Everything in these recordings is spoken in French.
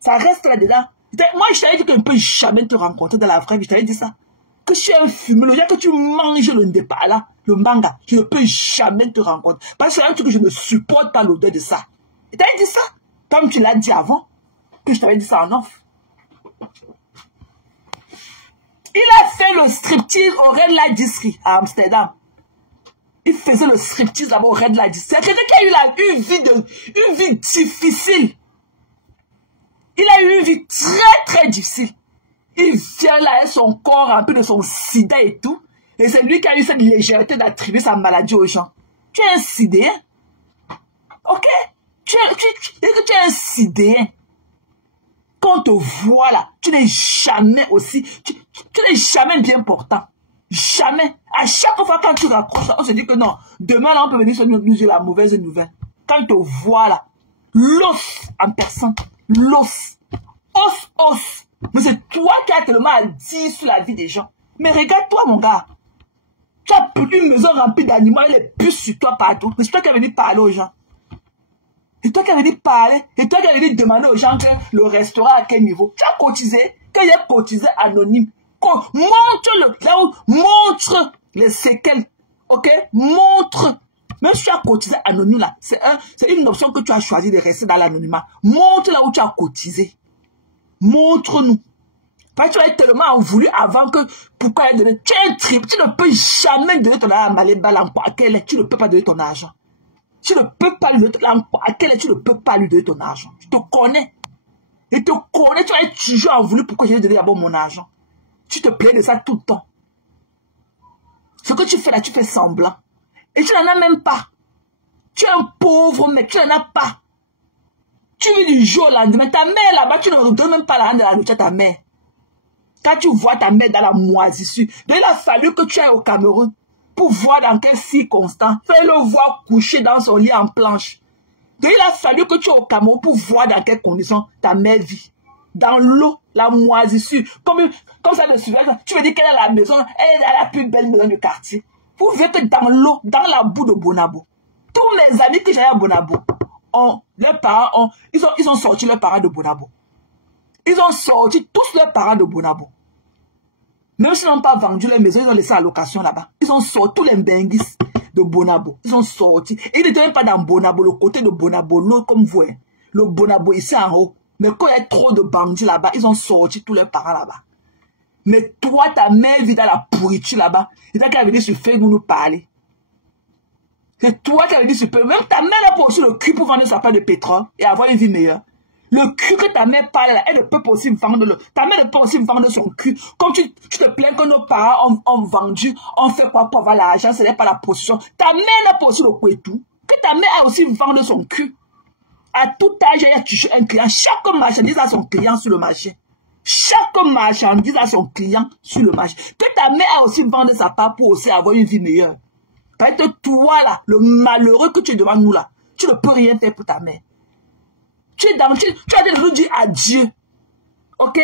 Ça reste là-dedans. Moi, je t'avais dit que je ne peux jamais te rencontrer dans la vraie vie. Je t'avais dit ça. Que je suis un fumeux. Le jour que tu manges le départ là, le manga, je ne peux jamais te rencontrer. Parce que c'est un truc que je ne supporte pas l'odeur de ça. Je t'avais dit ça. Comme tu l'as dit avant. Que je t'avais dit ça en off. Il a fait le striptease au Red Light District à Amsterdam. Il faisait le striptease là-bas au Red Light District. C'est quelqu'un qui a eu une vie difficile. Il a eu une vie très difficile. Il vient là avec son corps rempli de son sida et tout. Et c'est lui qui a eu cette légèreté d'attribuer sa maladie aux gens. Tu es un sidéen. Ok? Tu es un sidéen. Quand on te voit là, tu n'es jamais aussi, tu n'es jamais bien portant. Jamais. À chaque fois quand tu raccroches, on se dit que non, demain là, on peut venir nous dire la mauvaise nouvelle. Quand on te voit là, l'os en personne, l'os, os. Mais c'est toi qui as tellement à dire sur la vie des gens. Mais regarde-toi mon gars. Tu as une maison remplie d'animaux et les puces sur toi partout. Mais c'est toi qui as venu parler aux gens. Et toi qui as venu parler, et toi qui as venu demander aux gens que le restaurant à quel niveau. Tu as cotisé, quand il y a cotisé anonyme. Montre les séquelles. Ok? Montre. Même si tu as cotisé anonyme là, c'est une option que tu as choisi de rester dans l'anonymat. Montre là où tu as cotisé. Montre-nous. Parce que tu as tellement voulu avant que, pourquoi donner. Tu es un trip, tu ne peux jamais donner ton argent à Maléba, tu ne peux pas donner ton argent. Tu ne peux pas lui donner tu ne peux pas lui donner ton argent. Je te connais. Je te connais, tu as toujours voulu pourquoi je vais donner d'abord mon argent. Tu te plais de ça tout le temps. Ce que tu fais là, tu fais semblant. Et tu n'en as même pas. Tu es un pauvre mec, tu n'en as pas. Tu vis du jour au lendemain. Ta mère là-bas, tu ne donnes même pas la nourriture à ta mère. Quand tu vois ta mère dans la moisissure, donc il a fallu que tu ailles au Cameroun pour voir dans quelles circonstances. Fais-le voir coucher dans son lit en planche. Donc il a fallu que tu ailles au Cameroun pour voir dans quelles conditions ta mère vit. Dans l'eau, la moisissure. Comme ça de suivre. Tu veux dire qu'elle est à la maison, elle est à la plus belle maison du quartier. Vous verrez que dans l'eau, dans la boue de Bonabo, tous mes amis que j'ai à Bonabo, leurs parents ils ont sorti leurs parents de Bonabo. Ils ont sorti tous leurs parents de Bonabo. Même s'ils n'ont pas vendu les maisons, ils ont laissé à location là-bas. Ils ont sorti tous les benguis de Bonabo. Ils ont sorti. Et ils n'étaient même pas dans Bonabo, le côté de Bonabo, l'autre comme vous. Hein. Le Bonabo ici en haut. Mais quand il y a trop de bandits là-bas, ils ont sorti tous leurs parents là-bas. Mais toi, ta mère vit dans la pourriture là-bas. C'est toi qui as venu sur Facebook nous parler. C'est toi qui as venu sur Facebook. Même ta mère n'a pas aussi le cul pour vendre sa part de pétrole et avoir une vie meilleure. Le cul que ta mère parle, elle ne peut pas aussi vendre ta mère ne peut aussi vendre son cul. Comme tu te plains que nos parents ont vendu, on fait quoi pour avoir l'argent, ce n'est pas la position. Ta mère n'a pas aussi le couetou. Que ta mère a aussi vendu son cul. À tout âge, il y a toujours un client. Chaque marchandise a son client sur le marché. Chaque marchandise a son client sur le marché. Que ta mère a aussi vendu sa part pour aussi avoir une vie meilleure. Parce que toi là, le malheureux que tu es devant nous là, tu ne peux rien faire pour ta mère. Tu as de dire adieu. Ok?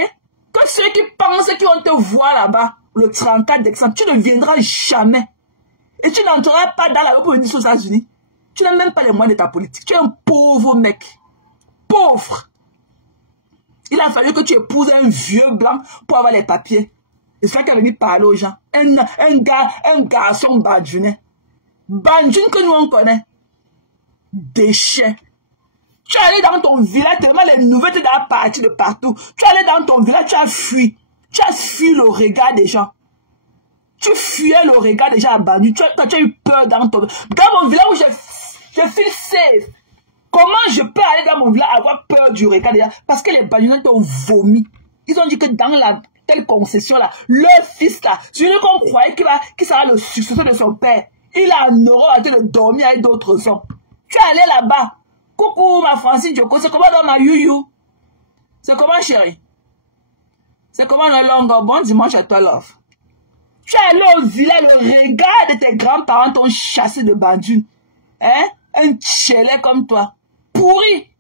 Que ceux qui pensent qu'ils vont te voir là-bas, le 34 décembre, tu ne viendras jamais. Et tu n'entreras pas dans la rue pour venir aux États-Unis. Tu n'as même pas les moyens de ta politique. Tu es un pauvre mec. Pauvre. Il a fallu que tu épouses un vieux blanc pour avoir les papiers. Et c'est ça qui est venu parler aux gens. Un garçon bandjuné. Bandjune que nous on connaît. Déchet. Tu es allé dans ton village, tellement les nouvelles étaient parties de partout. Tu es allé dans ton village, tu as fui. Tu as fui le regard des gens. Tu fuyais le regard des gens abandonnés. Tu as eu peur dans ton... Dans mon village où je suis safe. Comment je peux aller dans mon village avoir peur du regard des gens? Parce que les bandits t'ont vomi. Ils ont dit que dans la telle concession là, leur fils là, celui qu'on croyait qu'il sera le successeur de son père, il a en aura en train de dormir avec d'autres hommes. Tu es allé là-bas. Coucou ma Francine Djoko, c'est comment dans ma you? C'est comment chérie? C'est comment le long? Bon dimanche à toi love. Tu es allé au village, le regard de tes grands-parents t'ont chassé de bandune. Hein? Un tchélet comme toi. Pourri.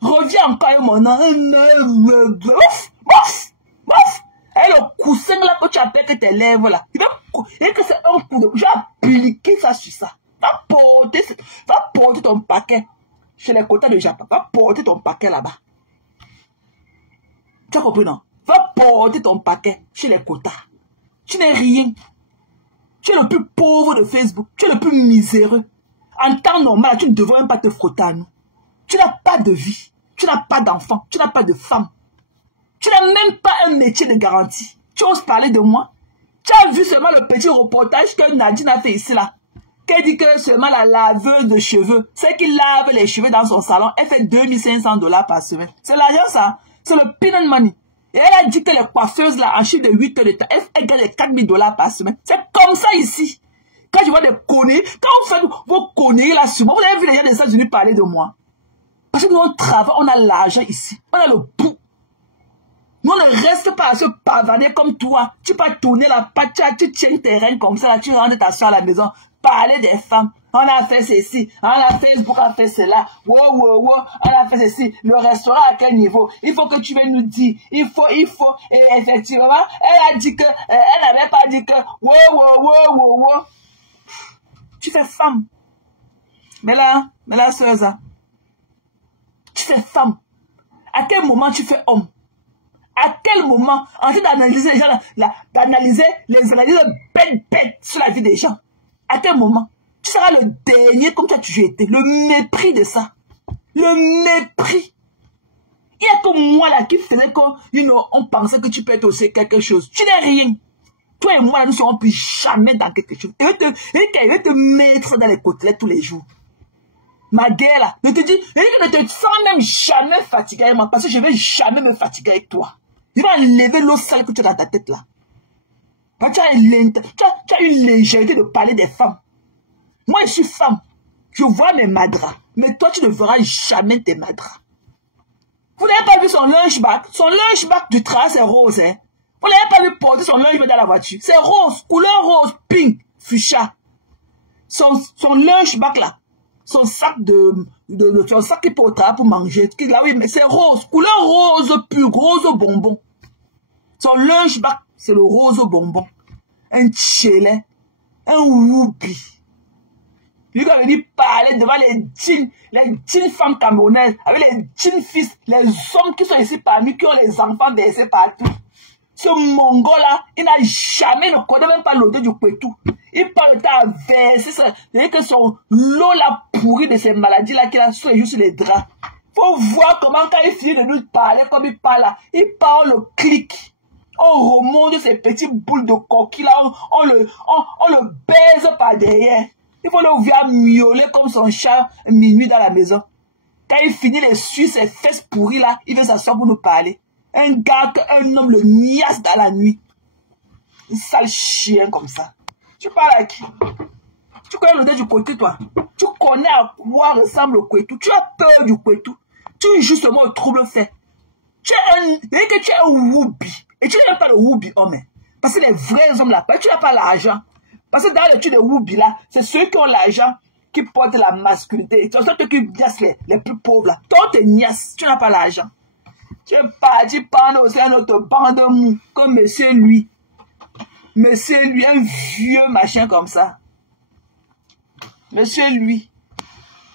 Reviens encore avec mon nom. Bouf! Bouf! Bouf! Et le coussin là que tu as pété tes lèvres là. Et que c'est un coup de... Je vais appliquer ça sur ça. Va porter ton paquet. Chez les côtés de Japon. Va porter ton paquet là-bas. Tu as compris, non? Va porter ton paquet chez les quotas. Tu n'es rien. Tu es le plus pauvre de Facebook. Tu es le plus miséreux. En temps normal, tu ne devrais même pas te frotter à nous. Tu n'as pas de vie. Tu n'as pas d'enfant. Tu n'as pas de femme. Tu n'as même pas un métier de garantie. Tu oses parler de moi? Tu as vu seulement le petit reportage que Nadine a fait ici, là. Qu'elle dit que seulement la laveuse de cheveux, celle qui lave les cheveux dans son salon, elle fait 2500 $ par semaine. C'est l'argent, ça. C'est le peanut money. Et elle a dit que les coiffeuses, là, en chiffre de 8 heures de temps, elles gagnent 4000 $ par semaine. C'est comme ça ici. Quand je vois des conneries, quand vous faites vos conneries là sur moi, vous avez vu les gens des États-Unis parler de moi. Parce que nous, on travaille, on a l'argent ici. On a le bout. Nous, on ne reste pas à se pavaner comme toi. Tu peux tourner la patte, tu tiens tes reins comme ça, là, tu rentres ta soeur à la maison. Parler des femmes. On a fait ceci. On a fait Facebook, a fait cela. Wow, wow, wow. On a fait ceci. Le restaurant à quel niveau? Il faut que tu viennes nous dire. Il faut. Et effectivement, elle a dit que, elle n'avait pas dit que, wow, wow, wow, wow, wow. Tu fais femme. Mais là, sœur, tu fais femme. À quel moment tu fais homme? À quel moment, en train d'analyser les gens, d'analyser les analyses bêtes sur la vie des gens? À quel moment? Tu seras le dernier comme tu as toujours été. Le mépris de ça. Le mépris. Il n'y a que moi là qui faisait qu'on pensait que tu peux être aussi quelque chose. Tu n'es rien. Toi et moi, nous ne serons plus jamais dans quelque chose. Il va te mettre dans les côtelettes tous les jours. Ma guerre là, ne te sens même jamais fatigué avec moi, parce que je ne vais jamais me fatiguer avec toi. Je vais enlever l'eau sale que tu as dans ta tête là. Tu as une légèreté de parler des femmes. Moi, je suis femme. Je vois mes madras. Mais toi, tu ne verras jamais tes madras. Vous n'avez pas vu son lunchback? Son lunchback du travail, c'est rose, hein? Vous n'avez pas vu porter son lunchback dans la voiture? C'est rose, couleur rose, pink, fuchsia. Son lunchback là. Son sac son sac qui peut au travail pour manger. Là, oui, mais c'est rose, couleur rose pur, rose bonbon. Son lunchback, c'est le rose bonbon. Un tchélet, un whoopi. Lui qui avait dit parler devant les djinns femmes camerounaises, avec les djinns fils, les hommes qui sont ici parmi, qui ont les enfants versés partout. Ce mongol-là, il n'a jamais, ne connaît même pas l'odeur du pétou. Il parle de temps verser, c'est-à-dire que son l'eau la pourrie de ces maladies-là qu'il a sur les joues, sur les draps. Faut voir comment quand il finit de nous parler comme il parle là, il parle le clic. On remonte ces petites boules de coquille là, on le baise par derrière. Il faut le voir miauler comme son chat minuit dans la maison. Quand il finit les suivre ses fesses pourries là, il veut s'asseoir pour nous parler. Un gars, un homme le niasse dans la nuit. Un sale chien comme ça. Tu parles à qui? Tu connais l'odeur du Kwetu, toi? Tu connais à quoi ressemble le Kwetu? Tu as peur du Kwetu? Tu es justement au trouble fait. Tu es un woubi. Et tu n'aimes pas le woubi, homme. Parce que les vrais hommes là, tu n'as pas l'argent. Parce que dans l'étude de woubi là, c'est ceux qui ont l'argent qui portent la masculinité. C'est ceux qui niassent les plus pauvres là. Toi, tu es niasse, tu n'as pas l'argent. Tu es parti prendre aussi un autre bande mou, comme monsieur lui. Monsieur lui, un vieux machin comme ça. Monsieur lui.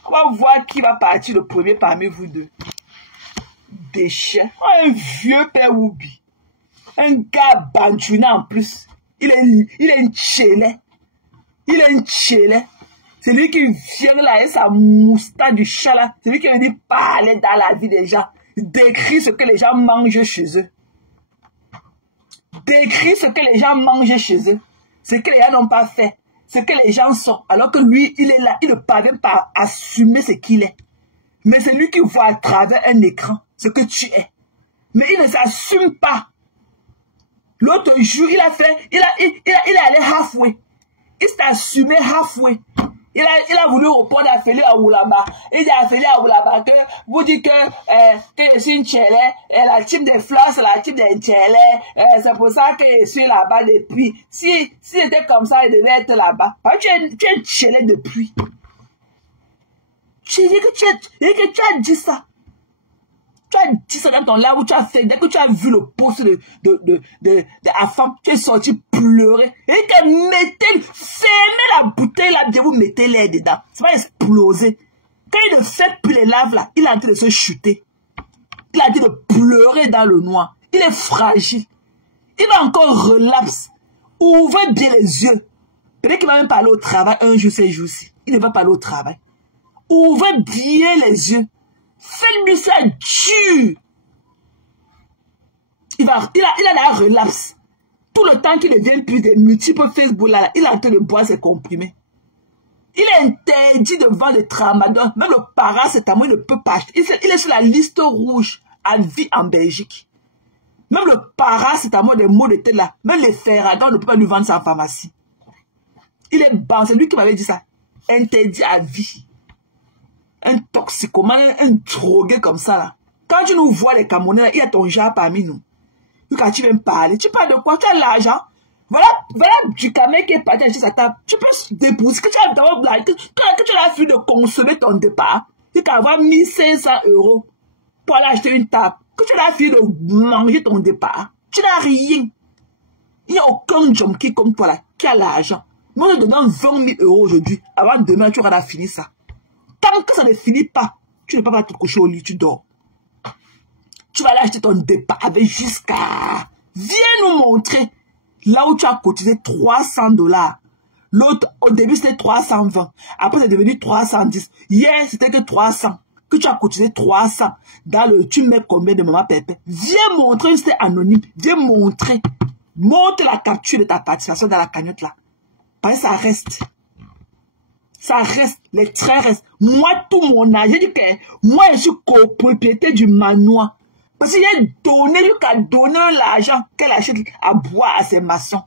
On va voir qui va partir le premier parmi vous deux. Déchet. Un vieux père Woubi. Un gars banjouna en plus. Il est un tchélet. Il est un tchélet. C'est lui qui vient là avec sa moustache du chat là. C'est lui qui vient dire parler dans la vie des gens. Décrit ce que les gens mangent chez eux. Décrit ce que les gens mangent chez eux. Ce que les gens n'ont pas fait. Ce que les gens sont. Alors que lui, il est là. Il ne parvient pas à assumer ce qu'il est. Mais c'est lui qui voit à travers un écran ce que tu es. Mais il ne s'assume pas. L'autre jour, il est allé halfway. Il s'est assumé halfway. Il a voulu répondre à Félix Aoulaba. Il a Félix Aoulaba que vous dites que je suis une tchélé, la team des fleurs, c'est la team des tchélé, c'est pour ça que je suis là-bas depuis. Si c'était comme ça, il devait être là-bas. Tu es une tchélé depuis. Tu dis que tu as dit ça. Tu as dit ça dans ton live où tu as fait, dès que tu as vu le post de la femme, tu es sorti pleurer. Et que fermez la bouteille là, bien vous mettez l'air dedans. Ça va exploser. Quand il ne fait plus les laves là, il est en train de se chuter. Il a dit de pleurer dans le noir. Il est fragile. Il va encore relapse. Ouvrez bien les yeux. Peut-être qu'il va même parler au travail un jour, ces jours-ci. Il ne va pas aller au travail. Ouvrez bien les yeux. Faites-lui ça dur. Il a la relapse. Tout le temps qu'il ne vient plus des multiples Facebook là, il est en train de boire ses comprimés. Il est interdit de vendre le tramadol. Même le paracétamol, il ne peut pas acheter. Il est sur la liste rouge à vie en Belgique. Même le paracétamol, des maux de tête là, même les ferradons, on ne peut pas lui vendre ça en pharmacie. Il est bas, c'est lui qui m'avait dit ça. Interdit à vie. Un toxicomane, un drogué comme ça là. Quand tu nous vois les Camerounais, il y a ton genre parmi nous. Quand tu viens me parler, tu parles de quoi? Tu as l'argent. Voilà du camé qui est parti acheter sa table. Tu peux déposer. Que tu as d'abord blague. Que tu as fini de consommer ton départ. Tu peux avoir 1500 € pour aller acheter une table. Que tu as fini de manger ton départ. Tu n'as rien. Il n'y a aucun junkie comme toi là qui a l'argent. Moi, je te donne 20 000 € aujourd'hui. Avant demain, tu auras fini ça. Tant que ça ne finit pas, tu ne peux pas te coucher au lit, tu dors. Tu vas aller acheter ton départ avec jusqu'à... Viens nous montrer là où tu as cotisé 300 $. L'autre, au début, c'était 320. Après, c'est devenu 310. Hier, c'était que 300. Que tu as cotisé 300. Dans le, tu mets combien de maman pépé? Viens montrer, c'était anonyme. Viens montrer. Montre la capture de ta participation dans la cagnotte là. Parce que ça reste. Ça reste, les traits restent. Moi, tout mon âge, j'ai dit que moi, je suis copropriétaire du manoir. Parce qu'il a donné, jusqu'à donner l'argent qu'elle achète à boire à ses maçons.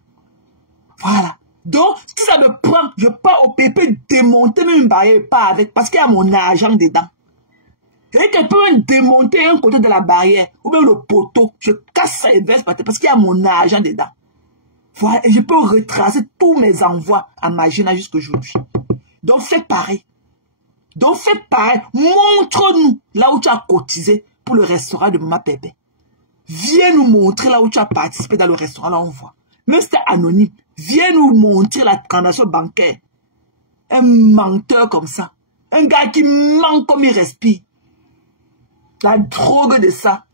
Voilà. Donc, si ça me prend, je pars au PP démonter même une barrière, pas avec, parce qu'il y a mon argent dedans. Et qu'elle peut même démonter un côté de la barrière, ou même le poteau, je casse ça et verse parce qu'il y a mon argent dedans. Voilà, et je peux retracer tous mes envois à Magina jusqu'aujourd'hui. Donc, fais pareil. Donc, fais pareil. Montre-nous là où tu as cotisé pour le restaurant de Maman Pépé. Viens nous montrer là où tu as participé dans le restaurant, là on voit. Même si c'était anonyme, viens nous montrer la transaction bancaire. Un menteur comme ça. Un gars qui ment comme il respire. La drogue de ça.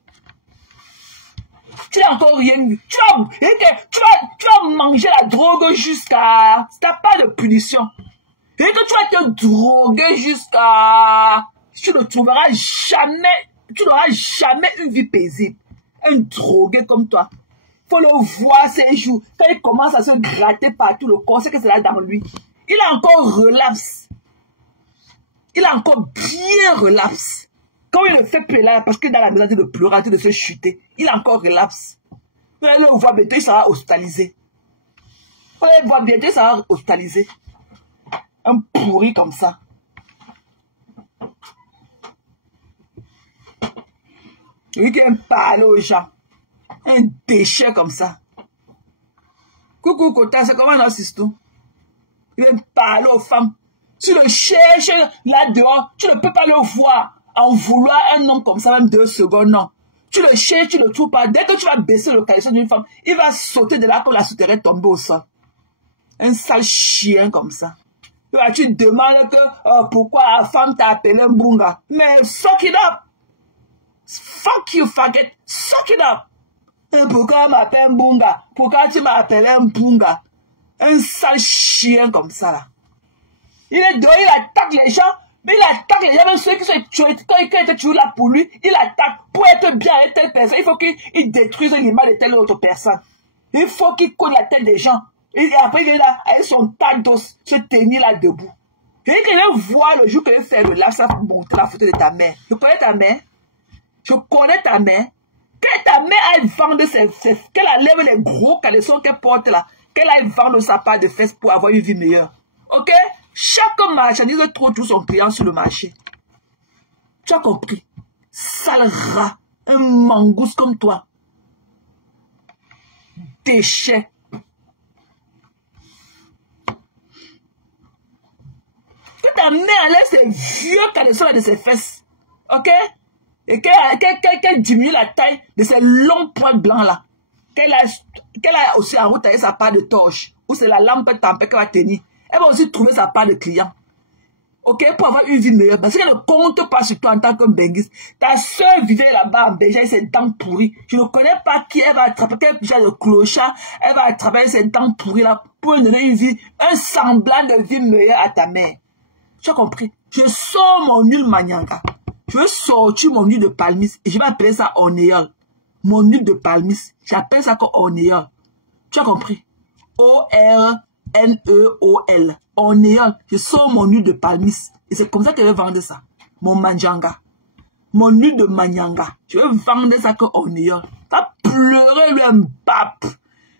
Tu n'as encore rien vu. Tu vas manger la drogue jusqu'à... Tu n'as pas de punition. Et que tu vas te droguer jusqu'à... Tu ne trouveras jamais... Tu n'auras jamais une vie paisible. Un drogué comme toi. Il faut le voir ces jours. Quand il commence à se gratter partout le corps, c'est que c'est là dans lui. Il a encore relapse. Il a encore bien relapse. Quand il ne fait plus là, parce que dans la maison, il de pleurer, de se chuter, il a encore relapse. Vous allez le voir bientôt, il sera hospitalisé. Vous allez le voir bientôt, il sera hospitalisé. Un pourri comme ça. Lui qui aime parler aux gens. Un déchet comme ça. Coucou Kota, c'est comment notre histoire? Il aime parler aux femmes. Tu le cherches là dehors, tu ne peux pas le voir. En vouloir un homme comme ça, même 2 secondes, non. Tu le cherches, tu ne le trouves pas. Dès que tu vas baisser le caleçon d'une femme, il va sauter de là comme la souterraine tomber au sol. Un sale chien comme ça. Tu demandes que pourquoi la femme t'a appelé un bunga. Mais suck it up. Fuck you, faggot. Suck it up. Et pourquoi on m'appelle un bunga? Pourquoi tu m'as appelé un bunga? Un sale chien comme ça là. Il est dehors, il attaque les gens. Mais il attaque les gens, même ceux qui sont tués. Quand il était toujours là pour lui, il attaque. Pour être bien avec telle personne, il faut qu'il détruise l'image de telle autre personne. Il faut qu'il cogne la tête des gens. Et après, il est là, avec son tas d'os, se tenir là debout. Et qu'il voit le jour qu'il fait le live, ça va montrer la photo de ta mère. Je connais ta mère. Je connais ta mère. Que ta mère aille vendre ses fesses, qu'elle enlève les gros caleçons qu'elle porte là, qu'elle aille vendre sa part de fesses pour avoir une vie meilleure. Ok? Chaque marchandise trouve tout son client sur le marché. Tu as compris? Sale rat, un mangouste comme toi. Déchet. Que ta mère enlève ses vieux caleçons là de ses fesses. Ok? Et qu'elle diminue la taille de ces longs poils blancs là. Qu'elle a aussi en route avec sa part de torche. Ou c'est la lampe tempête qu'elle va tenir. Elle va aussi trouver sa part de client. ok, pour avoir une vie meilleure, parce qu'elle ne compte pas sur toi en tant que benguiste. Ta soeur vivait là-bas en Belgique avec ses dents pourries. Je ne connais pas qui elle va attraper, quel genre de clochard elle va attraper ses dents pourries là pour lui donner une vie, un semblant de vie meilleure à ta mère. Tu as compris? Je sors mon huile Manyanga. Je veux sortir mon huile de palmis et je vais appeler ça ornéol. Mon huile de palmis, j'appelle ça comme ornéol. Tu as compris? O-R-N-E-O-L. Ornéol. Je sors mon huile de palmis et c'est comme ça que je vais vendre ça. Mon Manjanga. Mon huile de Manyanga. Je vais vendre ça comme ornéol. Tu vas pleurer lui un pape.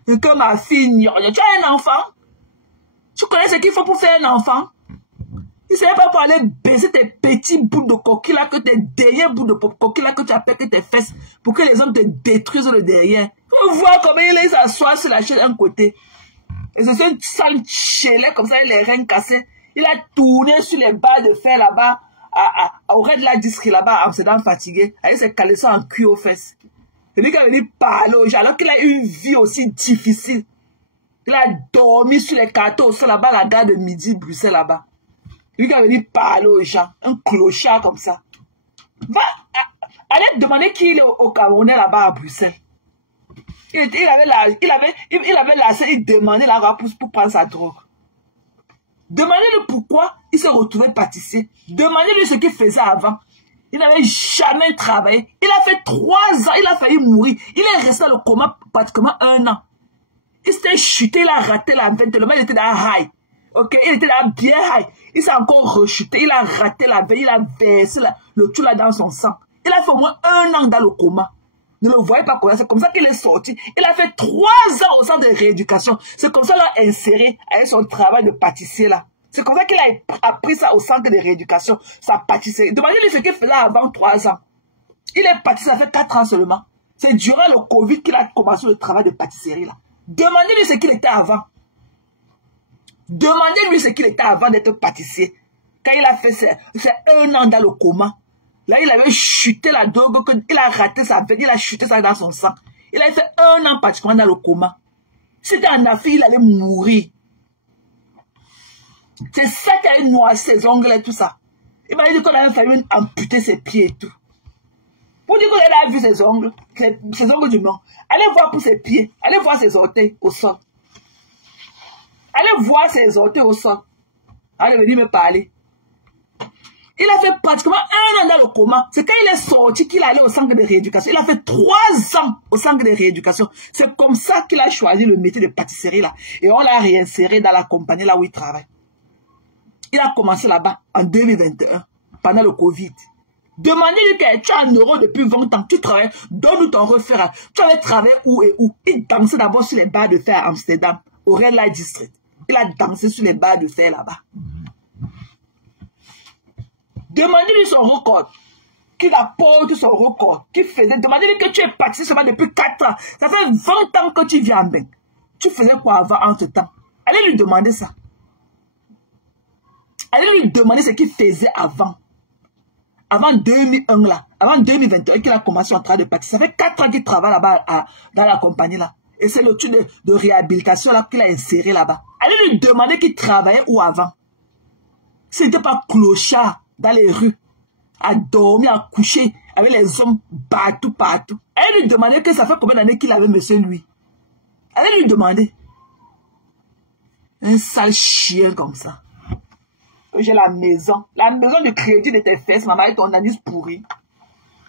Et que ma fille, tu as un enfant? Tu connais ce qu'il faut pour faire un enfant? Tu ne savais pas pour aller baiser tes petits bouts de coquille là, que tes derrière bouts de coquille là, que tu appelles que tes fesses, pour que les hommes te détruisent le derrière. Tu vois comment il s'assoit sur la chaise d'un côté. Et c'est un sale chélet comme ça, il les reins cassés. Il a tourné sur les barres de fer là-bas, au Red Light District là-bas, à Amsterdam fatigué, avec ses caleçons en cuir aux fesses. C'est lui qui a venu parler aux gens, alors qu'il a eu une vie aussi difficile. Il a dormi sur les cartons au sol là-bas, à la gare de Midi, Bruxelles là-bas. Lui qui a venu parler aux gens, un clochard comme ça. Va, allez demander qui il est au Camerounais là-bas à Bruxelles. Il avait lassé, il demandait là-bas pour prendre sa drogue. Demandez-lui pourquoi il se retrouvait pâtissier. Demandez-lui ce qu'il faisait avant. Il n'avait jamais travaillé. Il a fait 3 ans, il a failli mourir. Il est resté dans le coma pratiquement 1 an. Il s'était chuté, il a raté la veine, tellement il était dans la high. Ok, il était là bien high. Il s'est encore rechuté, il a raté la veille, il a versé le tout là dans son sang. Il a fait au moins 1 an dans le coma. Ne le voyez pas comme ça, c'est comme ça qu'il est sorti. Il a fait 3 ans au centre de rééducation. C'est comme ça qu'il a inséré avec son travail de pâtissier là. C'est comme ça qu'il a appris ça au centre de rééducation, sa pâtisserie. Demandez-lui ce qu'il faisait avant 3 ans. Il est pâtissier, ça fait 4 ans seulement. C'est durant le Covid qu'il a commencé le travail de pâtisserie là. Demandez-lui ce qu'il était avant. Demandez-lui ce qu'il était avant d'être pâtissier. Quand il a fait c'est 1 an dans le coma. Là, il avait chuté la drogue, il a raté sa veine, il a chuté ça dans son sang. Il a fait 1 an pratiquement dans le coma. C'était en Afrique, il allait mourir. C'est ça qui a noirci ses ongles et tout ça. Il m'a dit qu'on avait fallu amputer ses pieds et tout. Pour dire qu'on a vu ses ongles du nom. Allez voir pour ses pieds, allez voir ses orteils au sol. Allez voir ses orteils au sol. Allez venir me parler. Il a fait pratiquement 1 an dans le coma. C'est quand il est sorti qu'il allait au centre de rééducation. Il a fait 3 ans au centre de rééducation. C'est comme ça qu'il a choisi le métier de pâtisserie là. Et on l'a réinséré dans la compagnie là où il travaille. Il a commencé là-bas en 2021, pendant le Covid. Demandez-lui que tu as 1 euro depuis 20 ans. Tu travailles, donne-nous ton referat. Tu avais travaillé où et où? Il dansait d'abord sur les barres de fer à Amsterdam, au Red Light District. Il a dansé sur les barres de fer là-bas. Demandez-lui son record. Qu'il apporte son record. Qu'il faisait. Demandez-lui que tu es parti seulement depuis 4 ans. Ça fait 20 ans que tu viens en bain. Tu faisais quoi avant entre temps? Allez lui demander ça. Allez lui demander ce qu'il faisait avant. Avant 2001 là. Avant 2021 qu'il a commencé son travail de pâtisserie. Ça fait 4 ans qu'il travaille là-bas dans la compagnie là. Et c'est le truc de réhabilitation là qu'il a inséré là-bas. Allez lui demander qu'il travaillait où avant. Ce n'était pas clochard dans les rues, à dormir, à coucher avec les hommes partout. Allez lui demander que ça fait combien d'années qu'il avait monsieur lui. Allez lui demander. Un sale chien comme ça. J'ai la maison de crédit de tes fesses, maman, et ton anus pourri.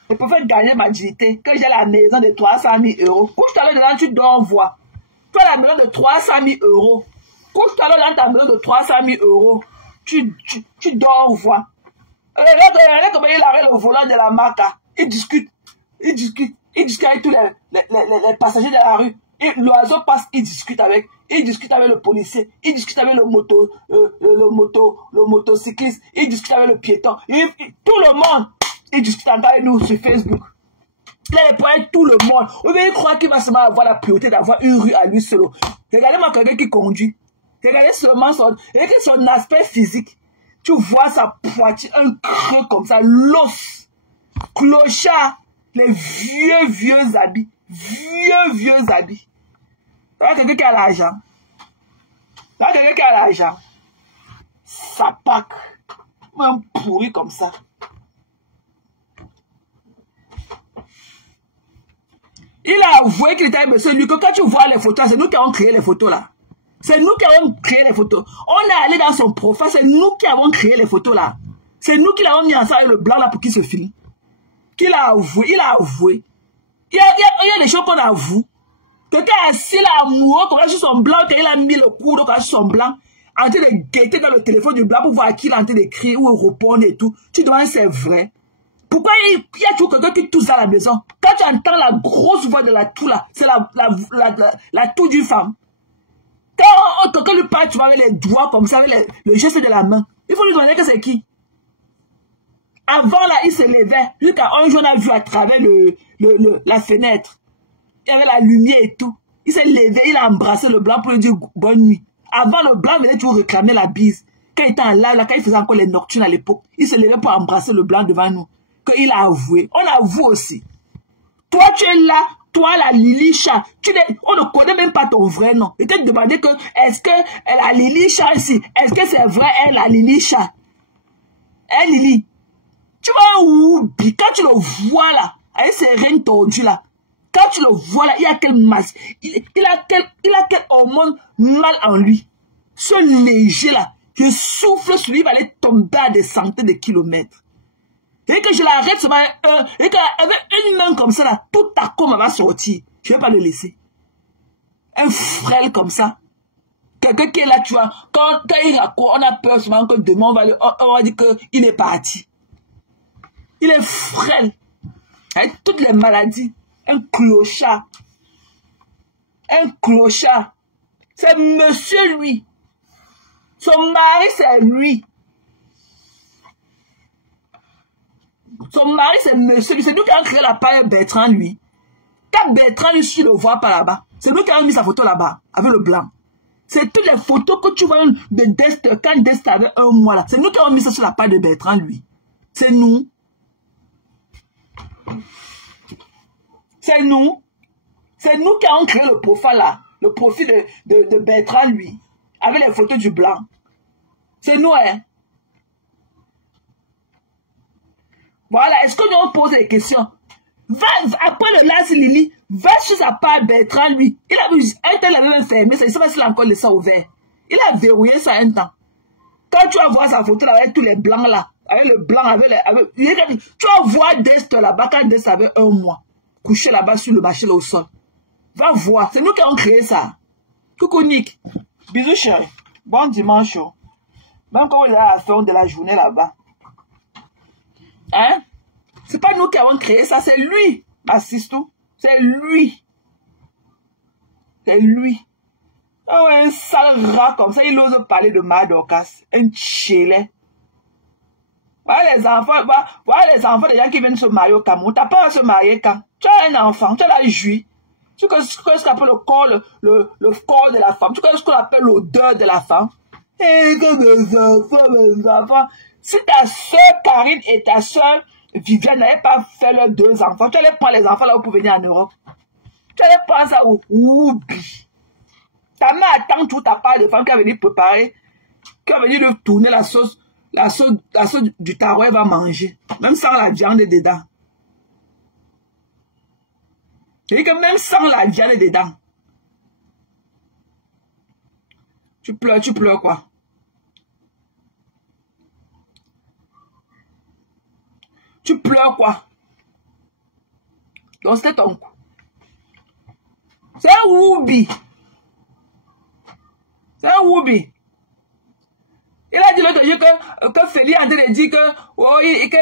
Je peux faire gagner ma dignité, que j'ai la maison de 300 000 euros. Couche-toi là dedans, tu dors, vois. Tu as la maison de 300 000 euros. Couche-toi là dans ta maison de 300 000 euros. Tu dors, vois. Regardez comment il arrête le volant de la marque. Il discute avec tous les passagers de la rue. Et l'oiseau passe, il discute avec le policier, il discute avec le motocycliste, il discute avec le piéton. Tout le monde, il discute avec nous sur Facebook. Il a les points tout le monde. Ou bien il croit qu'il va seulement avoir la priorité d'avoir une rue à lui seul. Regardez-moi quelqu'un qui conduit. Regardez seulement son aspect physique. Tu vois sa poitrine, un creux comme ça, l'os, clochard, les vieux habits. Vieux habits. Là, quelqu'un qui a l'argent. Ça pack. Un pourri comme ça. Il a avoué qu'il était avec monsieur lui, que quand tu vois les photos, c'est nous qui avons créé les photos là. C'est nous qui avons créé les photos. On est allé dans son profil, c'est nous qui avons créé les photos là. C'est nous qui l'avons mis ensemble avec le blanc là pour qu'il se filme. Qu'il a avoué, il a avoué. Il y a des choses qu'on avoue. Quelqu'un est assis là amoureux, comme ça sur son blanc, quand il a mis le coude sur son blanc, en train de guetter dans le téléphone du blanc pour voir qui il est en train d'écrire ou répondre et tout. Tu te demandes si c'est vrai. Pourquoi il y a toujours quelqu'un qui tousse à la maison? Quand tu entends la grosse voix de la toux là, c'est la toux d'une femme. Quand quelqu'un lui parle, tu vois, avec les doigts comme ça, avec le geste de la main, il faut lui demander que c'est qui. Avant là, il se levait. Jusqu'à un jour, on a vu à travers la fenêtre. Il y avait la lumière et tout. Il s'est levé, il a embrassé le blanc pour lui dire bonne nuit. Avant, le blanc venait toujours réclamer la bise. Quand il était en live, là, quand il faisait encore les nocturnes à l'époque, il se levait pour embrasser le blanc devant nous. Qu'il a avoué. On avoue aussi. Toi, tu es là, toi, la Lilisha. On ne connaît même pas ton vrai nom. Et tu te demandais que, est-ce que la Lilisha ici, est-ce que c'est vrai, elle, la Lilisha? Elle, Lili. Tu vois où, quand tu le vois là, avec ses reins tordus là, quand tu le vois là, il y a quel masse, il a quel hormone mal en lui. Ce léger là, je souffle sur lui, il va aller tomber à des centaines de kilomètres. Et que je l'arrête seulement et qu'avec une main comme ça là, toute ta com va sortir. Je ne vais pas le laisser. Un frêle comme ça. Quelqu'un qui est là, tu vois, quand il raconte, on a peur souvent que demain on va dire qu'il est parti. Il est frêle. Avec toutes les maladies. Un clochard. Un clochard. C'est monsieur lui. Son mari, c'est lui. Son mari, c'est monsieur lui. C'est nous qui avons créé la paille Bertrand, lui. Quand Bertrand, lui, je le vois par là-bas. C'est nous qui avons mis sa photo là-bas, avec le blanc. C'est toutes les photos que tu vois de Dest, quand Dest avait un mois là. C'est nous qui avons mis ça sur la paille de Bertrand, lui. C'est nous. C'est nous. C'est nous qui avons créé le profil là. Le profil de Bertrand, lui. Avec les photos du blanc. C'est nous, hein. Voilà. Est-ce que nous on pose des questions? Va, après le Las Lili, va sur sa part Bertrand, lui. Il avait même fermé ça. Il ne sait pas s'il a encore laissé ça ouvert. Il a verrouillé ça un temps. Quand tu vas voir sa photo là, avec tous les blancs là, avec le blanc, tu vas voir Dest là-bas, quand Dest avait un mois, couché là-bas sur le marché là au sol. Va voir, c'est nous qui avons créé ça. Coucou Nick. Bisous chérie. Bon dimanche. Même quand on est à la fin de la journée là-bas. Hein? C'est pas nous qui avons créé ça, c'est lui, Massistou. C'est lui. C'est lui. Oh, un sale rat comme ça, il ose parler de Madorcas. Un tchélet. Voilà les enfants des gens qui viennent se marier au Cameroun. T'as pas à se marier quand? Tu as un enfant, tu as la juie. Tu connais ce qu'on appelle le corps de la femme. Tu connais ce qu'on appelle l'odeur de la femme. Et que mes enfants. Si ta soeur Karine et ta soeur Viviane n'avaient pas fait leurs 2 enfants, tu allais prendre les enfants là pour venir en Europe. Tu allais prendre ça au Oubi. Ta mère attend tout ta part de femme qui a venu préparer, qui a venu lui tourner la sauce du tarot, elle va manger. Même sans la viande dedans. Je dis que même sans la viande dedans. Tu pleures quoi? Tu pleures quoi? Donc c'était ton coup. C'est un Woubi. C'est un Woubi. Il a dit l'autre jour que Feli a dit que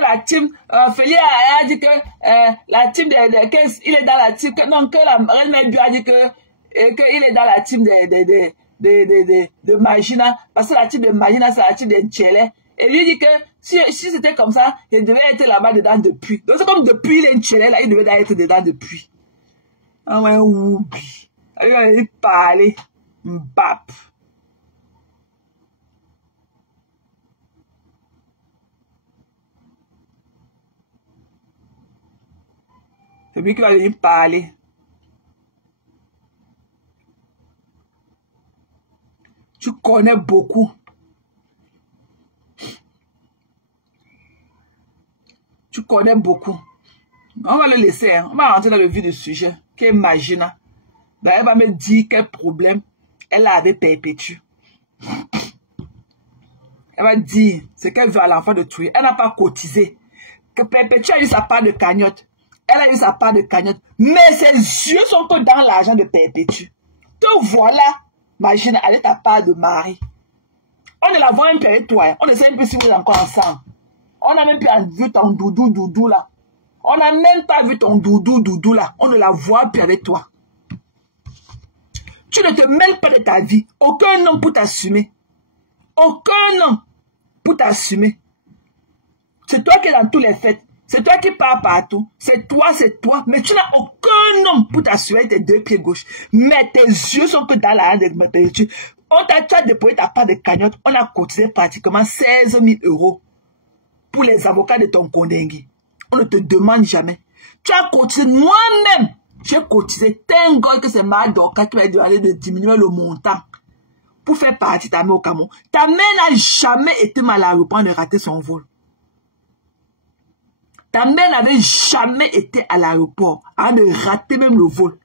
la team, Feli a dit que la team il est dans la team, que la reine mère a dit qu'il est dans la team de Magina, parce que la team de Magina, c'est la team de Nchele. Et lui dit que si c'était comme ça, il devait être là-bas dedans depuis. Donc c'est comme depuis il est Nchele, là, il devait être dedans depuis. Ah ouais, oubi. Il parlait. Mbap. C'est lui qui va venir parler. Tu connais beaucoup. Tu connais beaucoup. On va le laisser. Hein. On va rentrer dans le vif du sujet. Qui est Magina. Ben, elle va me dire quel problème elle a avec Perpétue. Elle va dire ce qu'elle veut à l'enfant de tuer. Elle n'a pas cotisé. Que Perpétue a eu sa part de cagnotte. Elle a eu sa part de cagnotte. Mais ses yeux sont que dans l'argent de Perpétue. Te voilà, Magina, avec ta part de mari. On ne la voit même plus avec toi. On ne sait même plus si vous êtes encore ensemble. On n'a même plus vu ton doudou là. On n'a même pas vu ton doudou là. On ne la voit plus avec toi. Tu ne te mêles pas de ta vie. Aucun homme pour t'assumer. Aucun homme pour t'assumer. C'est toi qui es dans tous les fêtes. C'est toi qui pars partout. C'est toi. Mais tu n'as aucun homme pour t'assurer tes deux pieds gauche. Mais tes yeux sont que dans la de Perpétue. Tu as déposé ta part de cagnotte. On a cotisé pratiquement 16 000 € pour les avocats de ton condengui. On ne te demande jamais. Tu as cotisé. Moi-même, j'ai cotisé. Thank God que c'est Madoka qui m'a demandé de diminuer le montant pour faire partie de ta mère au Cameroun. Ta mère n'a jamais été mal à l'aéroport de rater son vol. Ta mère n'avait jamais été à l'aéroport avant de rater même le vol.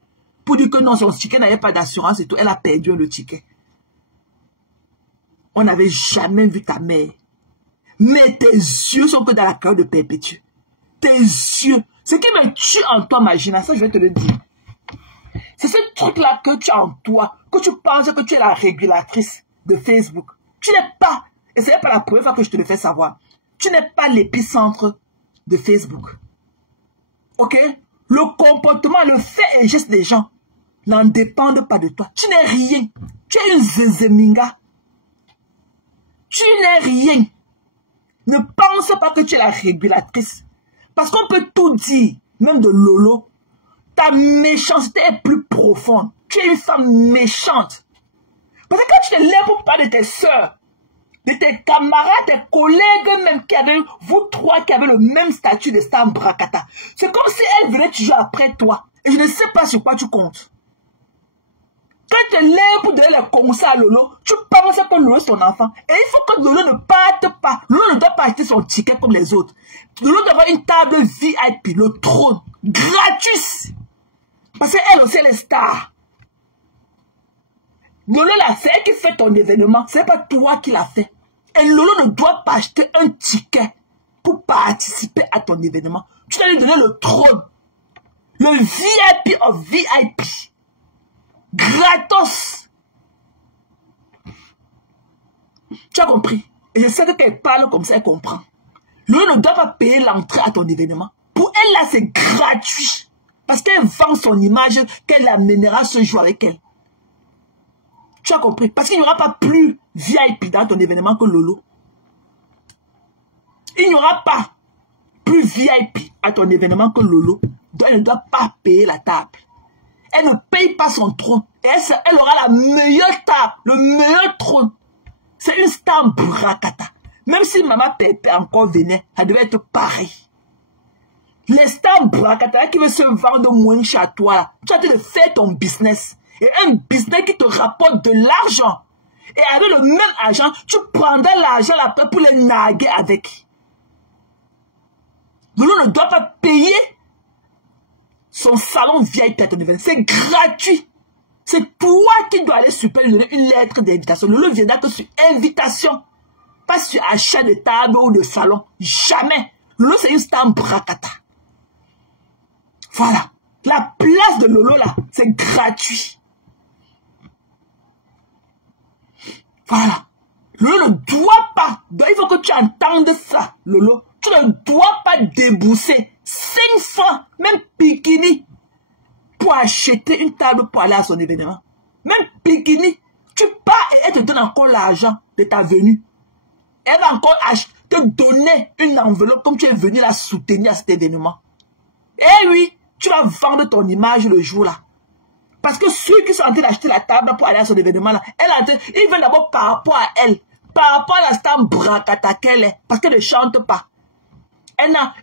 Pour dire que non, son ticket n'avait pas d'assurance et tout. Elle a perdu le ticket. On n'avait jamais vu ta mère. Mais tes yeux sont que dans la carte de Perpétue. Tes yeux. Ce qui me tue en toi, Magina, ça je vais te le dire. C'est ce truc-là que tu as en toi, que tu penses que tu es la régulatrice de Facebook. Tu n'es pas, et ce n'est pas la première fois que je te le fais savoir, tu n'es pas l'épicentre de Facebook. Ok? Le comportement, le fait et geste des gens n'en dépendent pas de toi. Tu n'es rien. Tu es une zézéminga. Tu n'es rien. Ne pense pas que tu es la régulatrice. Parce qu'on peut tout dire, même de Lolo. Ta méchanceté est plus profonde. Tu es une femme méchante. Parce que quand tu te lèves pour parler de tes soeurs, de tes camarades, tes collègues même qui avaient, vous trois qui avez le même statut de Stam Brakata, c'est comme si elle venait toujours après toi. Et je ne sais pas sur quoi tu comptes. Quand tu te lèves pour donner les conseils à Lolo, tu penses que Lolo est son enfant. Et il faut que Lolo ne parte pas. Lolo ne doit pas acheter son ticket comme les autres. Lolo doit avoir une table VIP, le trône, gratuit. Parce qu'elle aussi, elle est star. Lolo l'a fait, elle qui fait ton événement. Ce n'est pas toi qui l'as fait. Et Lolo ne doit pas acheter un ticket pour participer à ton événement. Tu dois lui donner le trône. Le VIP of VIP. Gratos. Tu as compris? Et je sais que quand elle parle comme ça, elle comprend. Lolo ne doit pas payer l'entrée à ton événement. Pour elle, là, c'est gratuit. Parce qu'elle vend son image qu'elle amènera ce jour avec elle. Tu as compris? Parce qu'il n'y aura pas plus VIP dans ton événement que Lolo. Il n'y aura pas plus VIP à ton événement que Lolo. Donc elle ne doit pas payer la table. Elle ne paye pas son trône. Et elle aura la meilleure table, le meilleur trône. C'est une star Brakata. Même si Maman Pépé encore venait, ça devait être pareil. Les stars Brakata qui veulent se vendre moins cher à toi, tu as de faire ton business. Et un business qui te rapporte de l'argent. Et avec le même argent, tu prendras l'argent après pour les narguer avec. Lolo ne doit pas payer son salon VIP à ton événement. C'est gratuit. C'est toi qui dois aller super lui donner une lettre d'invitation. Lolo viendra que sur invitation. Pas sur achat de table ou de salon. Jamais. Lolo, c'est une star Brakata. Voilà. La place de Lolo, là, c'est gratuit. Voilà. Lolo ne doit pas. Donc, il faut que tu entendes ça, Lolo. Tu ne dois pas débourser 5 francs, même Pikini, pour acheter une table pour aller à son événement. Même Pikini. Tu pars et elle te donne encore l'argent de ta venue. Elle va encore te donner une enveloppe comme tu es venu la soutenir à cet événement. Eh oui, tu vas vendre ton image le jour là. Parce que ceux qui sont en train d'acheter la table pour aller à son événement là, ils veulent d'abord par rapport à elle, par rapport à la star Brakata qu'elle est, parce qu'elle ne chante pas. Elle n'a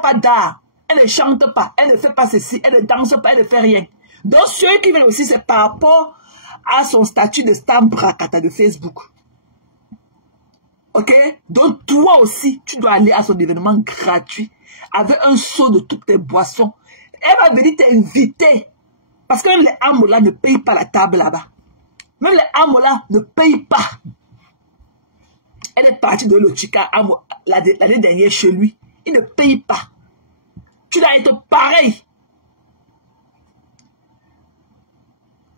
pas d'art. Elle ne chante pas. Elle ne fait pas ceci. Elle ne danse pas. Elle ne fait rien. Donc, ceux qui veulent aussi, c'est par rapport à son statut de star Brakata de Facebook. Ok? Donc, toi aussi, tu dois aller à son événement gratuit avec un seau de toutes tes boissons. Elle va venir t'inviter. Parce que même les Amola ne payent pas la table là-bas. Même les Amola ne payent pas. Elle est partie de l'Ochika l'année dernière chez lui. Il ne paye pas. Tu dois être pareil.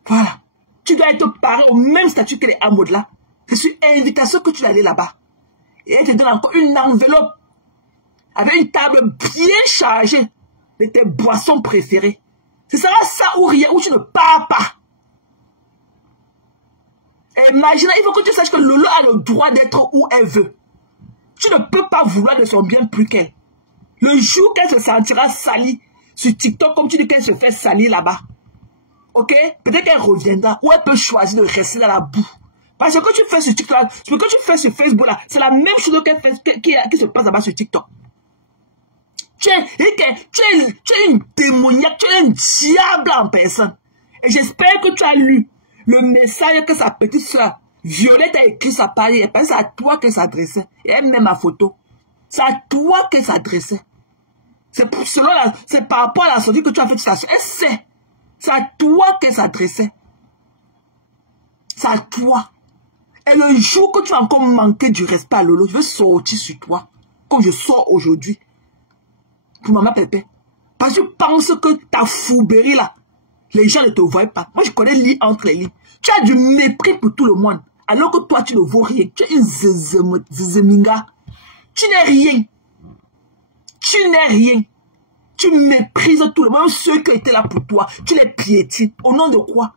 Voilà. Tu dois être pareil au même statut que les Amola. C'est sur invitation que tu dois aller là-bas. Et elle te donne encore une enveloppe avec une table bien chargée de tes boissons préférées. Ce sera ça ou rien, où tu ne pars pas. Et imagine, il faut que tu saches que Lolo a le droit d'être où elle veut. Tu ne peux pas vouloir de son bien plus qu'elle. Le jour qu'elle se sentira salie sur TikTok, comme tu dis qu'elle se fait salir là-bas, ok? Peut-être qu'elle reviendra, ou elle peut choisir de rester dans la boue. Parce que ce que tu fais sur TikTok, ce que tu fais sur Facebook là, c'est la même chose qu'elle fait, qui se passe là-bas sur TikTok. Tu es une démoniaque, tu es un diable en personne. Et j'espère que tu as lu le message que sa petite soeur Violette a écrit sa page. Et c'est à toi qu'elle s'adressait. Et elle met ma photo. C'est à toi qu'elle s'adressait. C'est par rapport à la sortie que tu as fait de sa soeur. Elle sait. C'est à toi qu'elle s'adressait. C'est à toi. Et le jour que tu vas encore manquer du respect à Lolo, je vais sortir sur toi. Comme je sors aujourd'hui. Pour maman Pépé. Parce que tu penses que ta fouberie là, les gens ne te voient pas. Moi, je connais lit entre les lignes. Tu as du mépris pour tout le monde. Alors que toi, tu ne vaux rien. Tu es une zizeminga. Tu n'es rien. Tu n'es rien. Tu méprises tout le monde. Ceux qui étaient là pour toi, tu les piétines. Au nom de quoi?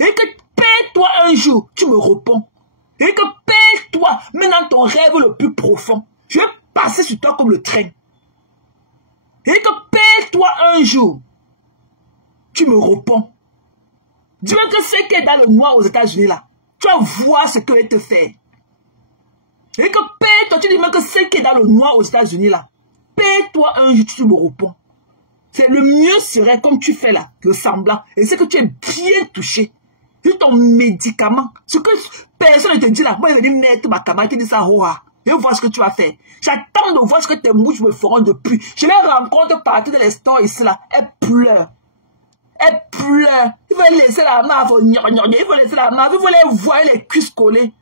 Et que paie-toi un jour, tu me réponds. Et que paie-toi, même dans ton rêve le plus profond. Je vais passer sur toi comme le train. Et que paie-toi un jour, tu me réponds. Dis-moi que ce qui est dans le noir aux États-Unis là, tu vas voir ce que je vais te faire. Et que paie-toi, tu dis-moi que ce qui est dans le noir aux États-Unis là, paie-toi un jour, tu me réponds. C'est le mieux serait comme tu fais là, le semblant. Et c'est que tu es bien touché. C'est ton médicament. Ce que personne ne te dit là, moi je vais dire mettre ma camarade qui dit ça, et voir ce que tu vas faire. J'attends de voir ce que tes mouches me feront depuis. Je les rencontre partout dans les stores ici là. Elle pleure. Elle pleure. Il faut laisser la main. Il faut laisser la main. Il faut les voir les cuisses collées.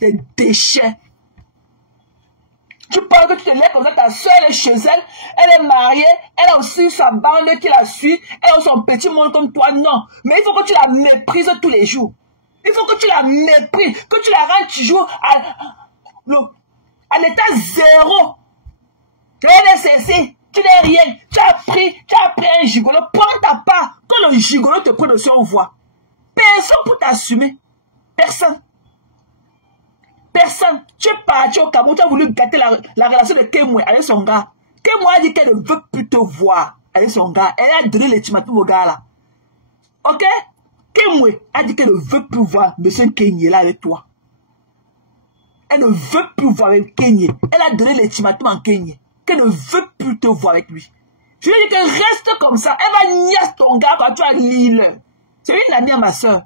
Des déchets. Tu penses que tu te lèves comme ça, ta soeur est chez elle. Elle est mariée. Elle a aussi sa bande qui la suit. Elle a son petit monde comme toi. Non. Mais il faut que tu la méprises tous les jours. Il faut que tu la méprises. Que tu la rendes toujours à l'état zéro. Tu es cessé, tu n'es rien. Tu as pris un gigolo. Prends ta part. Quand le gigolo te prend dessus, on voit. Personne pour t'assumer. Personne. Personne. Tu es parti au Cameroun, tu as voulu gâter la relation de Kemwe avec son gars. Kemwe a dit qu'elle ne veut plus te voir avec son gars. Elle a donné l'ultimatum au gars là. Ok? Kemwe a dit qu'elle ne veut plus voir M. Kenye là avec toi. Elle ne veut plus voir avec Kenye. Elle a donné l'ultimatum en Kenye. Qu'elle ne veut plus te voir avec lui. Je lui ai dit que reste comme ça. Elle va niaise ton gars quand tu as l'île. C'est une amie à ma soeur.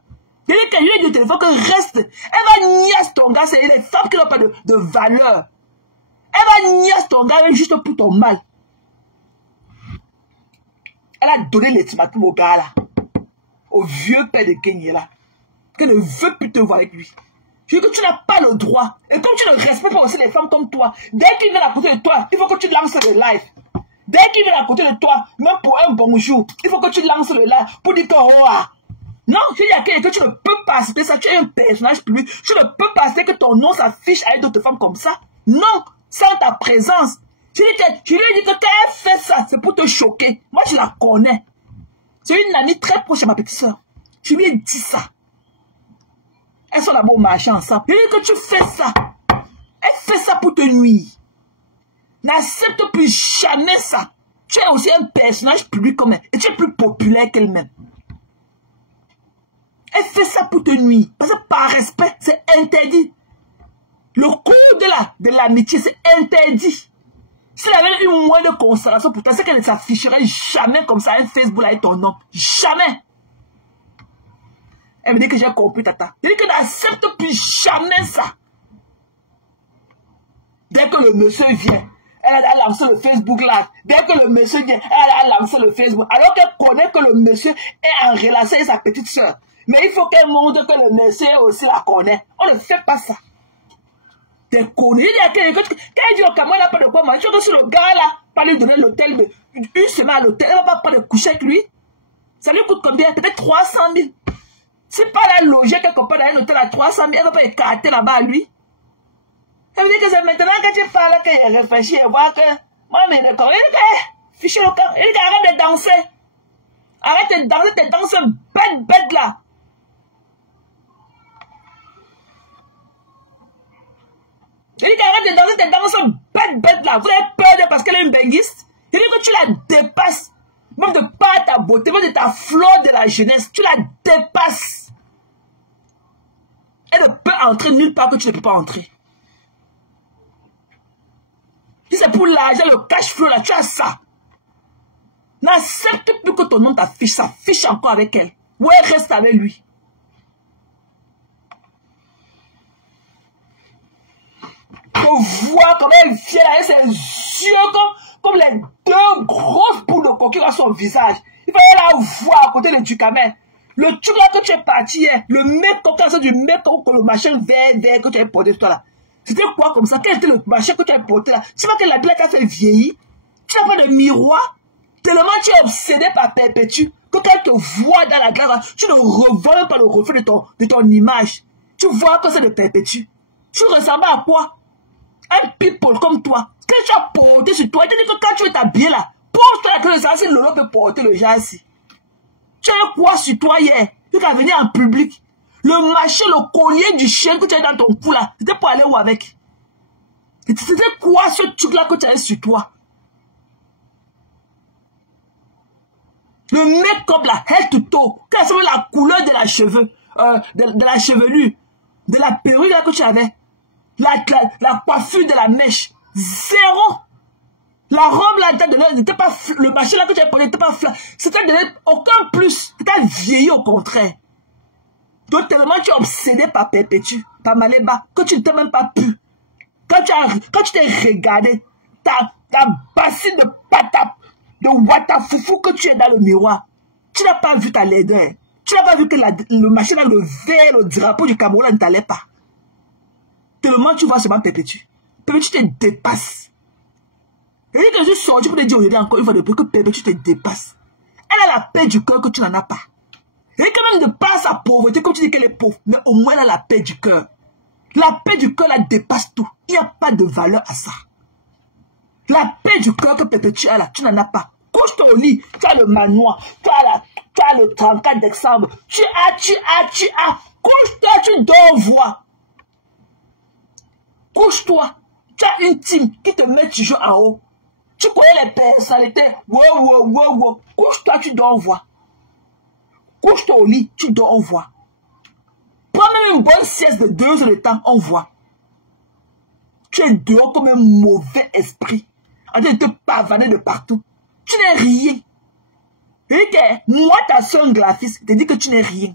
Je lui ai dit au téléphone que reste. Elle va niaise ton gars. C'est les femmes qui n'ont pas de valeur. Elle va niaise ton gars juste pour ton mal. Elle a donné l'ultimatum au gars là. Au vieux père de Kenye là. Qu'elle ne veut plus te voir avec lui. Je dis que tu n'as pas le droit. Et comme tu ne respectes pas aussi les femmes comme toi, dès qu'ils viennent à côté de toi, il faut que tu lances le live. Dès qu'ils viennent à côté de toi, même pour un bonjour, il faut que tu lances le live pour dire que non, je dis à quelqu'un que tu ne peux pas citer ça, tu es un personnage public. Tu ne peux pas citer que ton nom s'affiche avec d'autres femmes comme ça. Non, sans ta présence. Je lui ai dit que quand elle fait ça, c'est pour te choquer. Moi, je la connais. C'est une amie très proche de ma petite soeur. Je lui ai dit ça. Elles sont d'abord marcher ensemble. Je dis que tu fais ça. Elle fait ça pour te nuire. N'accepte plus jamais ça. Tu es aussi un personnage public comme elle. Et tu es plus populaire qu'elle-même. Elle fait ça pour te nuire. Parce que par respect, c'est interdit. Le cours de l'amitié, c'est interdit. Si elle avait une moindre considération pour toi, c'est qu'elle ne s'afficherait jamais comme ça un Facebook avec ton nom. Jamais. Elle me dit que j'ai compris, tata. Elle dit que n'accepte plus jamais ça. Dès que le monsieur vient, elle a lancé le Facebook Live. Dès que le monsieur vient, elle a lancé le Facebook. Alors qu'elle connaît que le monsieur est en relation avec sa petite soeur. Mais il faut qu'elle montre que le monsieur aussi la connaît. On ne fait pas ça. T'es connu. Quand elle dit au Cameroun, elle n'a pas de quoi manger. Si le gars là, pas lui donner l'hôtel, une semaine à l'hôtel, elle ne va pas prendre de coucher avec lui. Ça lui coûte combien? Peut-être 300 000. C'est pas la loger quelque part dans un hôtel à 300 000. Elle ne va pas écarter là-bas à lui. Ça veut dire que c'est maintenant que tu parles qu'elle réfléchit et voit que moi, mais d'accord, il dit fiché le camp, il dit arrête de danser. Arrête de danser tes danses bêtes là. Il dit arrête de danser tes danses bêtes là. Vous avez peur parce qu'elle est une benguiste. Il dit que tu la dépasses. Même de par ta beauté, même de ta fleur de la jeunesse, tu la dépasses. Elle ne peut entrer nulle part que tu ne peux pas entrer. Si c'est pour l'argent, le cash flow là, tu as ça. N'accepte plus que ton nom t'affiche, ça fiche encore avec elle. Ou elle reste avec lui. On voit comment elle vient avec ses yeux comme les deux grosses boules de coquille dans son visage. Il fallait la voir à côté de Ducamel. Le truc là que tu es parti hier, le make-up, c'est du make-up que le machin vert que tu as porté sur toi là. C'était quoi comme ça? Quel était le machin que tu as porté là? Tu vois que la blague a fait vieillir. Tu n'as pas de miroir. Tellement tu es obsédé par Perpétue que quand elle te voit dans la glace, tu ne revois pas le reflet de ton image. Tu vois que c'est de Perpétue. Tu ressembles à quoi? Un people comme toi. Qu'est-ce que tu as porté sur toi? Il te dit que quand tu es habillé là, pose-toi la question de savoir si Lolo peut porter le genre ici. Tu as quoi sur toi hier? Tu as venu en public. Le machin, le collier du chien que tu as dans ton cou là, c'était pour aller où avec? C'était quoi ce truc là que tu as sur toi? Le make-up là, head to toe, quelle est la couleur de la cheveux, de la chevelure, de la perruque là que tu avais, la coiffure de la mèche, zéro. La robe là, n'était pas, le machin là que tu avais porté n'était pas flat, c'était aucun plus, c'était vieilli au contraire. Donc tellement tu es obsédé par Perpétue, par Maléba, que tu ne t'es même pas pu. Quand tu t'es regardé, ta bassine de patate, de watafoufou que tu es dans le miroir, tu n'as pas vu ta laideur. Tu n'as pas vu que le machin là, le vert, le drapeau du Cameroun là, ne t'allait pas. Tellement tu vois seulement Perpétue. Perpétue te dépasse. Et que je suis sorti pour te dire aujourd'hui encore une fois de plus que Perpétue te dépasse. Elle a la paix du cœur que tu n'en as pas. Et quand même de par sa pauvreté, comme tu dis qu'elle est pauvre, mais au moins elle a la paix du cœur. La paix du cœur la dépasse tout. Il n'y a pas de valeur à ça. La paix du cœur que Perpétue a là, tu n'en as pas. Couche-toi au lit, tu as le manoir, tu as le 34 décembre, tu as. Couche-toi, tu dors voir. Couche-toi, tu as une team qui te met toujours en haut. Tu connais les personnalités. Wow. Couche-toi, tu dors voir. Couche-toi au lit, tu dors, on voit. Prends même une bonne sieste de 2 heures de temps, on voit. Tu es dehors comme un mauvais esprit. En train de te pavaner de partout. Tu n'es rien. Et que moi, ta soeur graphiste, te dit que tu n'es rien.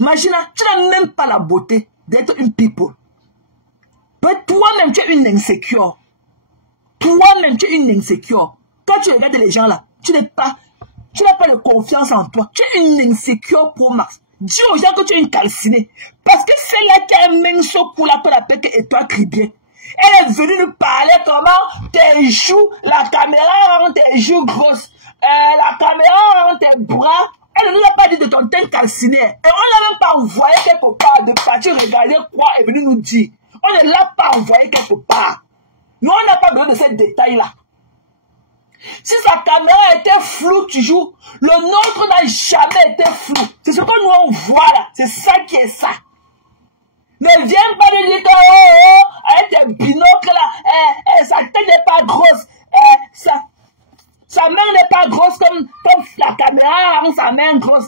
Imagine, tu n'as même pas la beauté d'être une people. Mais toi-même, tu es une insécure. Toi-même, tu es une insécure. Quand tu regardes les gens là, tu n'as pas de confiance en toi. Tu es une insécure pour Max. Dis aux gens que tu es une calcinée. Parce que c'est là qui a un mince coup là qu'on appelle et toi crie bien. Elle est venue nous parler comment tes joues, la caméra rend tes joues grosses. La caméra rend tes bras. Elle ne nous a pas dit de ton teint calciné. Et on n'a même pas envoyé quelque part de partir regarder quoi est venu nous dire. On ne l'a pas envoyé quelque part. Nous, on n'a pas besoin de ces détails-là. Si sa caméra était floue toujours, le nôtre n'a jamais été flou. C'est ce que nous on voit là. C'est ça qui est ça. Ne viens pas me dire que avec tes binocles là, sa tête n'est pas grosse. Sa main n'est pas grosse comme la caméra rend sa main grosse.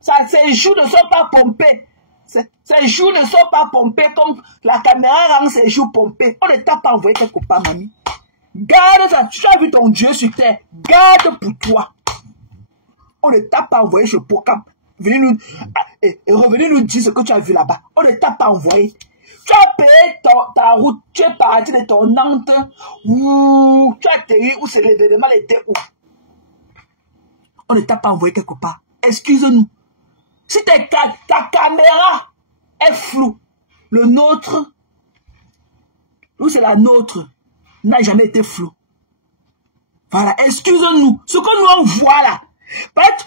Ses joues ne sont pas pompées. Ses joues ne sont pas pompées comme la caméra rend ses joues pompées. On ne t'a pas envoyé quelque part, mamie. Garde ça. Tu as vu ton Dieu sur terre. Garde pour toi. On ne t'a pas envoyé ce programme. Revenez nous dire ce que tu as vu là-bas. On ne t'a pas envoyé. Tu as payé ta route, tu es parti de ton Nantes, où tu as atterri, où c'est l'événement était où? On ne t'a pas envoyé quelque part. Excuse-nous. Si ta caméra est floue, le nôtre, ou c'est la nôtre, n'a jamais été flou. Voilà, excuse-nous. Ce que nous on voit là,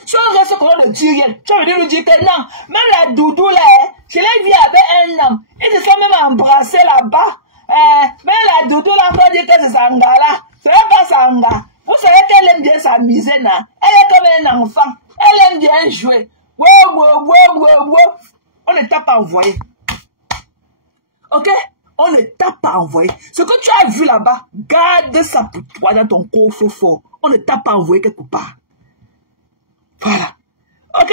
si on reste comme on ne dit rien, tu vas venir nous dire que non, même la doudou là, je l'ai vu avec un homme, ils se sont même embrassés là-bas. Même la doudou là, on dit que c'est Sangala. Ce n'est pas Sanga. Vous savez qu'elle aime bien s'amuser là. Elle est comme un enfant. Elle aime bien jouer. On ne t'a pas envoyé. Ok? On ne t'a pas envoyé. Ce que tu as vu là-bas, garde ça pour toi dans ton coffre fort. On ne t'a pas envoyé quelque part. Voilà. Ok?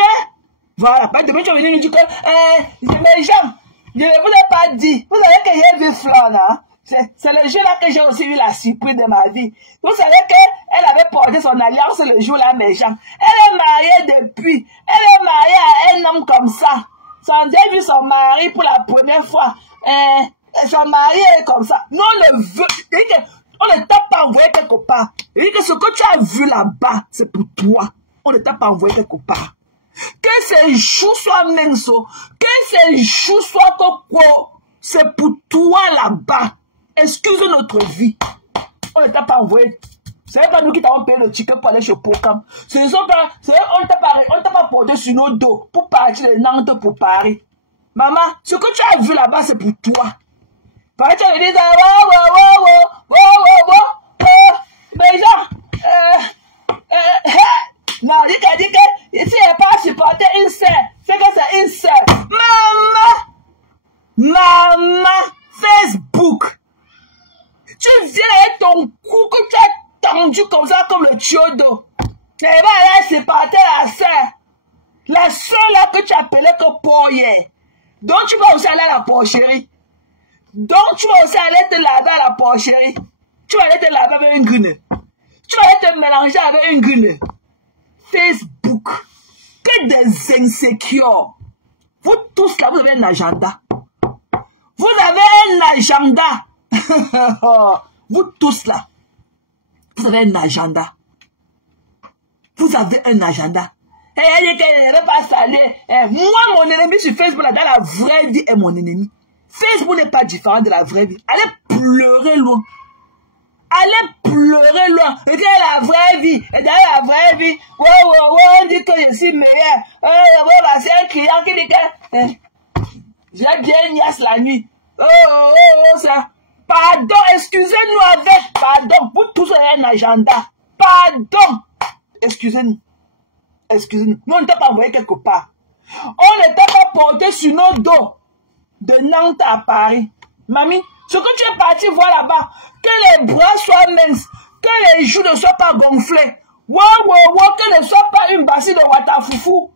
Voilà. Pas demain, tu vas venir nous dire que mes gens, je ne vous ai pas dit. Vous savez que j'ai vu Flore là. C'est le jour là que j'ai aussi eu la surprise de ma vie. Vous savez qu'elle avait porté son alliance le jour là, mes gens. Elle est mariée depuis. Elle est mariée à un homme comme ça. J'ai vu son mari pour la première fois. Son mari est comme ça. Nous, on le veut. On ne t'a pas envoyé quelque part. Et que ce que tu as vu là-bas, c'est pour toi. On ne t'a pas envoyé quelque part. Que ces joues soient minces, que ces joues soient quoi, c'est pour toi là-bas. Excuse notre vie. On ne t'a pas envoyé. Ce n'est pas nous qui t'avons payé le ticket pour aller chez Pocam. On ne t'a pas porté sur nos dos pour partir de Nantes pour Paris. Maman, ce que tu as vu là-bas, c'est pour toi. Pareil, tu vas dire, mais genre, non, dis que, ici, il n'y a pas à supporter une sœur. C'est que c'est une sœur. Maman, Facebook. Tu viens avec ton cou que tu as tendu comme ça, comme le tiodo. Tu vas aller supporter la sœur. La sœur là que tu appelais que pour hier. Donc tu vas aussi aller à la porcherie. Donc tu vas aussi aller te laver à la porcherie. Tu vas aller te laver avec une grune. Tu vas aller te mélanger avec une grune. Facebook. Que des insécures. Vous tous là, vous avez un agenda. Vous avez un agenda. Vous tous là. Vous avez un agenda. Vous avez un agenda. Elle dit qu'elle ne veut pas saluer. Moi, mon ennemi sur Facebook, là, dans la vraie vie, est mon ennemi. Facebook n'est pas différent de la vraie vie. Allez pleurer loin. Allez pleurer loin. Et dans la vraie vie. Et dans la vraie vie. On dit que je suis meilleur. C'est un client qui dit que j'ai bien niasse la nuit. Ça. Pardon, excusez-nous avec. Pardon. Vous tous avez un agenda. Pardon. Excusez-nous. Excusez-nous. Nous, on ne t'a pas envoyé quelque part. On ne t'a pas porté sur nos dos. De Nantes à Paris. Mamie, ce que tu es parti voir là-bas, que les bras soient minces, que les joues ne soient pas gonflées, que ne soit pas une bassine de Watafoufou.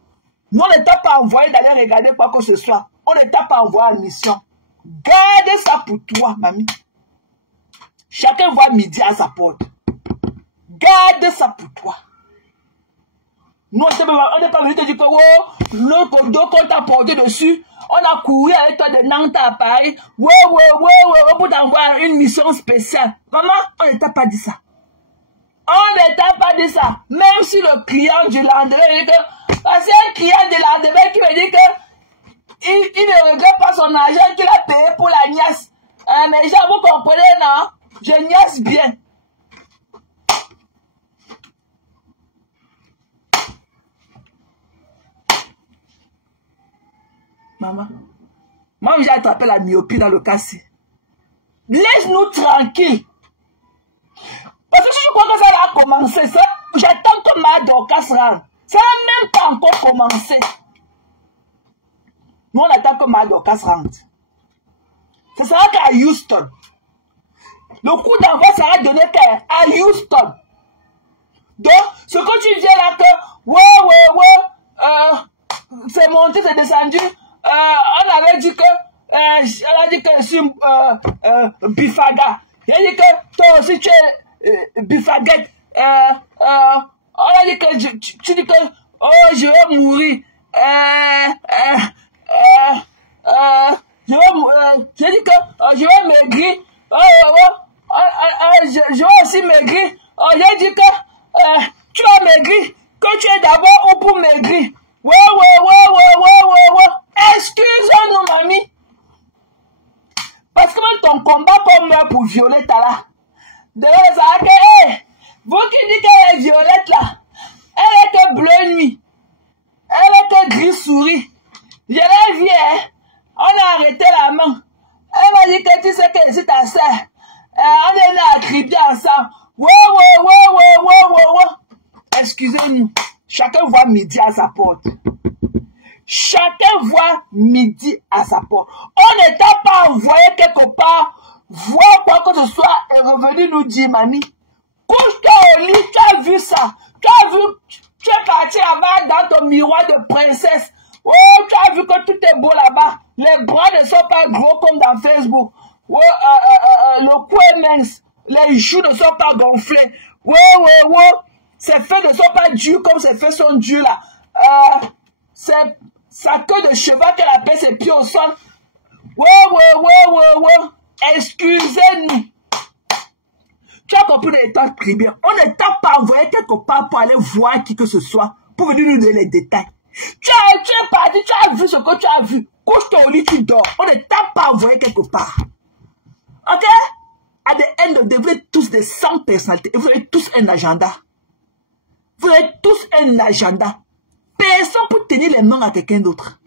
Nous, on ne t'a pas envoyé d'aller regarder quoi que ce soit. On ne t'a pas envoyé en mission. Garde ça pour toi, mamie. Chacun voit midi à sa porte. Garde ça pour toi. Nous, on n'est pas venu te dire que le dos qu'on t'a porté dessus, on a couru avec toi de Nantes à Paris. Pour t'envoyer une mission spéciale. Maman, on ne t'a pas dit ça. On ne t'a pas dit ça. Même si le client du lendemain dit que, c'est un client du lendemain qui me dit que il ne regrette pas son argent qu'il a payé pour la niasse. Mais genre, vous comprenez, non? Je niasse bien. Maman, moi j'ai attrapé la myopie dans le cassis. Laisse-nous tranquille. Parce que je crois que ça va commencer. J'attends que ma Dorcas rentre. Ça n'a même pas encore commencé. Nous on attend que ma Dorcas rentre. Ce sera qu'à Houston. Le coup d'envoi sera donné qu'à Houston. Donc, ce que tu dis là que, c'est monté, c'est descendu. On avait dit que, elle a dit que je suis bifaga. Elle a dit que toi aussi tu es bifaguette. On a dit que tu dis que, oh, je vais mourir. Je vais mourir. J'ai dit que je vais maigrir. Je vais aussi maigrir. J'ai dit que tu vas maigrir. Que tu es d'abord ou pour maigrir. Ouais. Excuse-nous, mamie. Parce que même ton combat pour meurt pour Violette là. De vous qui dites qu'elle est Violette là. Elle était bleue nuit. Elle était gris souris. Je l'ai vu, hein. On a arrêté la main. Elle m'a dit que tu sais que c'est ta sœur. On est là à crier ensemble. Ouais. Excusez-nous. Chacun voit midi à sa porte. Chacun voit midi à sa porte. On n'est pas envoyé quelque part, voir quoi que ce soit et revenir nous dire, mamie, couche-toi au lit, tu as vu ça. Tu as vu, tu es parti là-bas dans ton miroir de princesse. Oh, tu as vu que tout est beau là-bas. Les bras ne sont pas gros comme dans Facebook. Oh, le cou est mince. Les joues ne sont pas gonflés. Ouais. Ses feux ne sont pas durs comme ses feux sont durs là. Sa queue de cheval qu'elle appelle ses pieds au sol. Ouais. Excusez-nous. Tu as compris les temps très bien. On ne t'a pas envoyé quelque part pour aller voir qui que ce soit, pour venir nous donner les détails. Tu es parti, tu as vu ce que tu as vu. Couche-toi au lit, tu dors. On ne t'a pas envoyé quelque part. Ok? À the end of the day, vous êtes tous des 100 personnalités. Et vous avez tous un agenda. Vous avez tous un agenda. Personne pour tenir les mains à quelqu'un d'autre.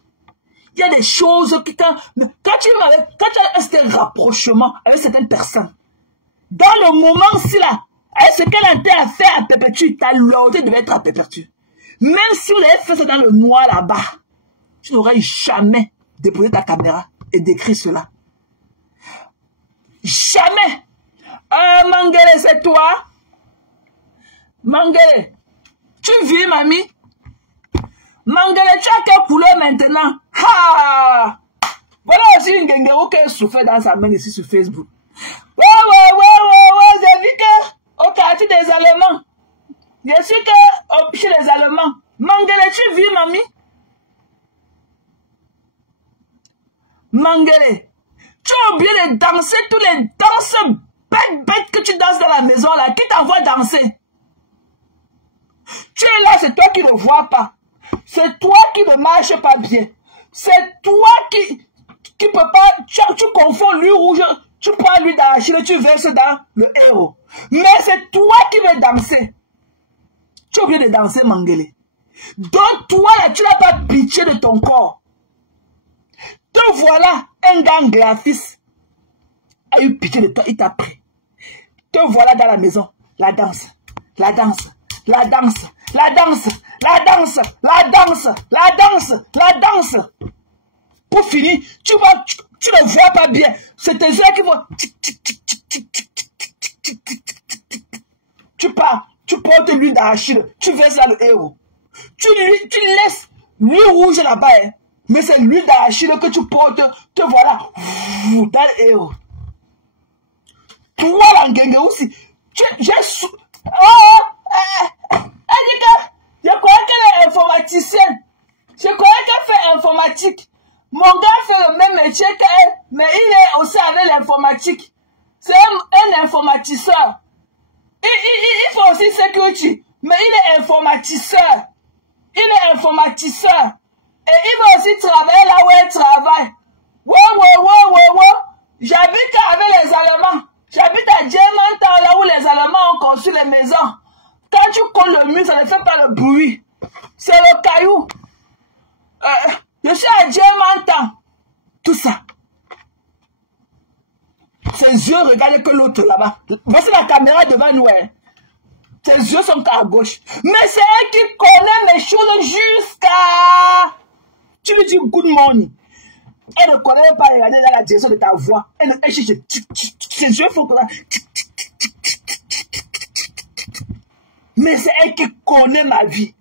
Il y a des choses qui, quand tu as un rapprochement avec certaines personnes, dans le moment-ci là, avec ce qu'elle a été à faire à perpétuer, ta loyauté devait être à perpétuer. Même si vous avez fait ça dans le noir là-bas, tu n'aurais jamais déposé ta caméra et décrit cela. Jamais. Mangele, c'est toi. Mangele, tu vis, mamie. Mangele, tu as quelle couleur maintenant? Ha! Voilà aussi une Ngengero qui souffert dans sa main ici sur Facebook. Ouais, j'ai vu que au quartier des Allemands. Je suis que chez les Allemands. Mangele, tu vis, mamie? Mangele, tu as oublié de danser tous les danses bêtes que tu danses dans la maison là. Qui t'envoie danser? Tu es là, c'est toi qui ne vois pas. C'est toi qui ne marche pas bien. C'est toi qui peut pas. Tu confonds l'huile rouge. Tu prends l'huile d'arachide et tu verses dans le héros. Mais c'est toi qui veux danser. Tu as oublié de danser, Mangele. Donc toi, là, tu n'as pas pitié de ton corps. Te voilà, un gars graphiste a eu pitié de toi, il t'a pris. Te voilà dans la maison. La danse. Pour finir, tu ne vois pas bien. C'est tes yeux qui vont. Tu pars, tu portes l'huile d'arachide, tu verses dans le héros. Tu laisses l'huile rouge là-bas, hein. Mais c'est l'huile d'arachide que tu portes, te voilà dans le héros. Toi, la Ngenge aussi, elle dit que je croyais qu'elle est informaticienne. Je croyais qu'elle fait informatique. Mon gars fait le même métier qu'elle, mais il est aussi avec l'informatique. C'est un informaticeur. Il fait aussi security, mais il est informaticeur. Et il va aussi travailler là où elle travaille. Ouais. J'habite avec les Allemands. J'habite à Diamanta, là où les Allemands ont construit les maisons. Quand tu colles le mur, ça ne fait pas le bruit. C'est le caillou. Je suis à Diamanta. Tout ça. Ses yeux regardent que l'autre là-bas. Voici la caméra devant nous. Hein. Ses yeux sont à gauche. Mais c'est elle qui connaît mes choses jusqu'à... Tu lui dis good morning. Elle ne connaît pas regarder dans la direction de ta voix. Ses yeux font comme ça. Mais c'est elle qui connaît ma vie.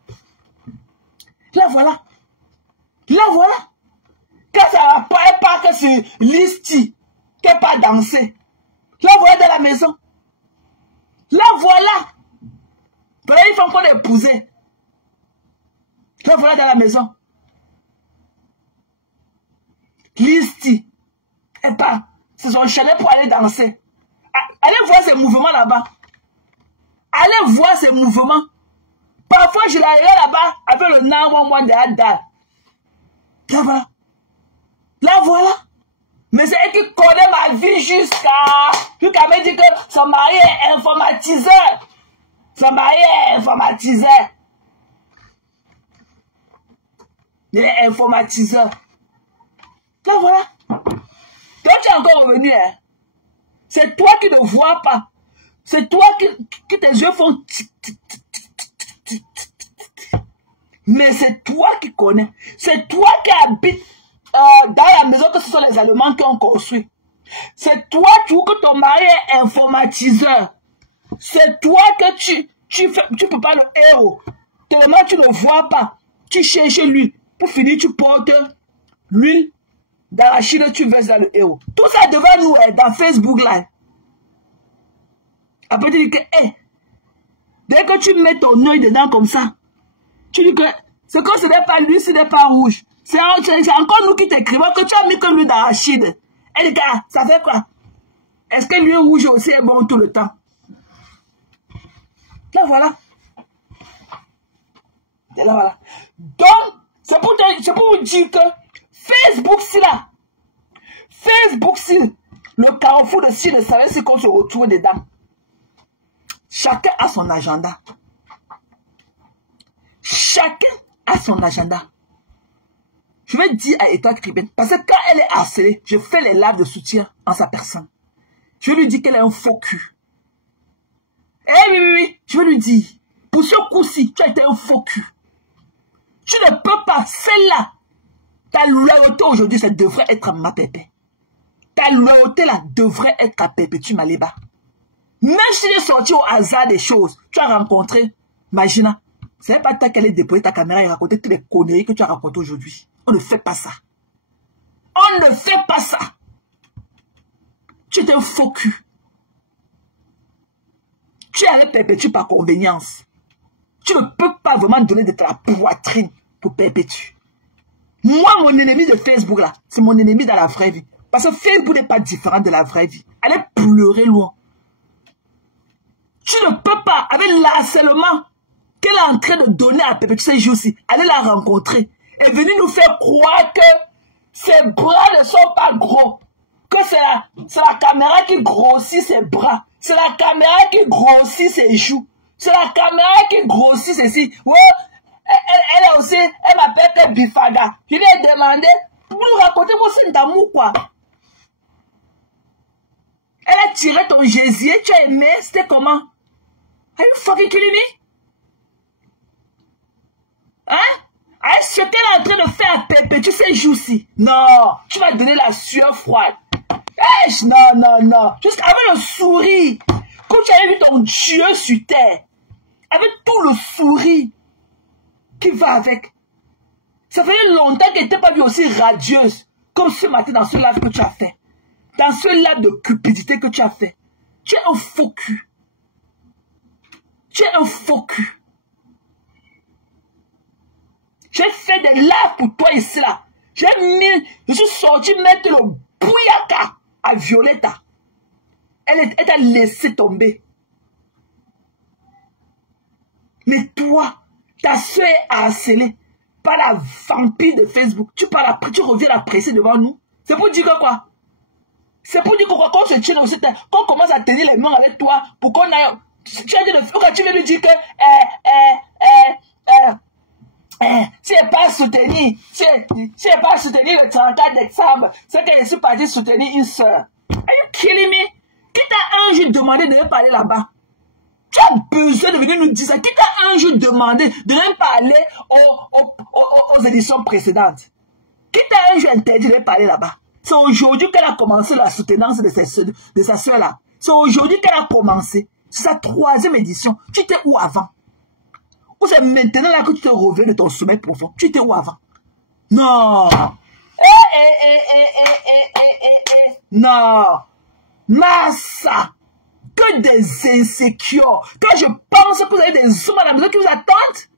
La voilà. Quand ça va pas, elle part que sur Listi, qu'elle part danser. La voilà dans la maison. La voilà. Voilà, il faut encore l'épouser. La voilà dans la maison. Listi. Et pas, se sont enchaînés pour aller danser. Allez voir ces mouvements là-bas. Allez voir ces mouvements. Parfois, je l'ai là-bas avec le Nawa de Adal. Là-bas. Là, voilà. Mais c'est elle qui connaît ma vie jusqu'à me dire que son mari est informatiseur. Son mari est informatiseur. Il est informatiseur. Là, voilà. Toi, tu es encore revenu, hein. C'est toi qui ne vois pas. C'est toi qui tes yeux font... Mais c'est toi qui connais. C'est toi qui habites dans la maison que ce sont les Allemands qui ont construit. C'est toi, tu vois que ton mari est informatiseur. C'est toi que tu peux pas le héros. Tellement tu ne vois pas. Tu cherches l'huile. Pour finir, tu portes l'huile dans la chine, tu verses dans le héros. Tout ça devant nous, dans Facebook là. Après, tu dis que, dès que tu mets ton œil dedans comme ça, tu dis que c'est comme ce n'est pas lui, ce n'est pas rouge. C'est encore nous qui t'écrivons que tu as mis que lui dans la chine. Et les gars, ça fait quoi? Est-ce que lui rouge aussi est bon tout le temps? Là, voilà. Et là, voilà. Donc, c'est pour vous dire que Facebook, c'est là. Facebook, c'est le carrefour de ci, de ça, c'est qu'on se retrouve dedans. Chacun a son agenda. Chacun a son agenda. Je vais dire à État Tribune, parce que quand elle est harcelée, je fais les lives de soutien en sa personne. Je lui dis qu'elle est un faux cul. Oui, je vais lui dire, pour ce coup-ci, tu as été un faux cul. Tu ne peux pas, celle-là, ta loyauté aujourd'hui, ça devrait être à ma pépé. Ta loyauté là devrait être à Pépé, tu m'as les bas. Même si tu es sorti au hasard des choses, tu as rencontré Magina. C'est pas toi qu'elle est déployée ta caméra et raconter toutes les conneries que tu as racontées aujourd'hui. On ne fait pas ça. On ne fait pas ça. Tu es un faux cul. Tu es allé perpétuer par convenience. Tu ne peux pas vraiment donner de ta poitrine pour perpétuer. Moi, mon ennemi de Facebook là, c'est mon ennemi dans la vraie vie. Parce que Facebook n'est pas différent de la vraie vie. Allez pleurer loin. Tu ne peux pas, avec l'harcèlement qu'elle est en train de donner à Pépé, ces jours-ci, aller la rencontrer et venir nous faire croire que ses bras ne sont pas gros. Que c'est la caméra qui grossit ses bras. C'est la caméra qui grossit ses joues. C'est la caméra qui grossit ceci. Ouais, elle est aussi, elle m'appelle Bifada. Je lui ai demandé, vous nous racontez vos scènes d'amour, quoi. Elle a tiré ton gésier, tu as aimé, c'était comment? Are you fucking kidding me? Hein? Est ce qu'elle est en train de faire à Pépé, tu sais, Joussi? Non, tu vas donner la sueur froide. Non. Juste avec le sourire. Comme tu avais vu ton Dieu sur terre. Avec tout le sourire qui va avec. Ça faisait longtemps qu'elle n'était pas vue aussi radieuse. Comme ce matin dans ce live que tu as fait. Dans ce live de cupidité que tu as fait. Tu es un faux cul. Tu es un faux cul. J'ai fait des lives pour toi ici là. Je suis sorti mettre le bouyaka à Violetta. Elle t'a laissé tomber. Mais toi, ta soeur est harcelée par la vampire de Facebook. Tu reviens la presser devant nous. C'est pour dire que quoi? C'est pour dire que quoi? Qu'on se tient aussi, qu'on commence à tenir les mains avec toi pour qu'on aille... Tu veux lui dire que... si elle pas soutenir, si elle pas soutenir le 34 décembre, c'est que je suis parti soutenir une soeur. Are you kidding me? Qui t'a un jour demandé de ne pas aller là-bas? Tu as besoin de venir nous dire ça. Qui t'a un jour demandé de ne pas aller aux éditions précédentes? Qui t'a un jour interdit de ne pas aller là-bas? C'est aujourd'hui qu'elle a commencé la soutenance de sa soeur là. C'est aujourd'hui qu'elle a commencé. C'est sa 3e édition. Tu étais où avant? Ou c'est maintenant là que tu te reviens de ton sommeil profond? Tu étais où avant? Non. Non. Massa. Que des insécures. Quand je pense que vous avez des hommes à la maison qui vous attendent.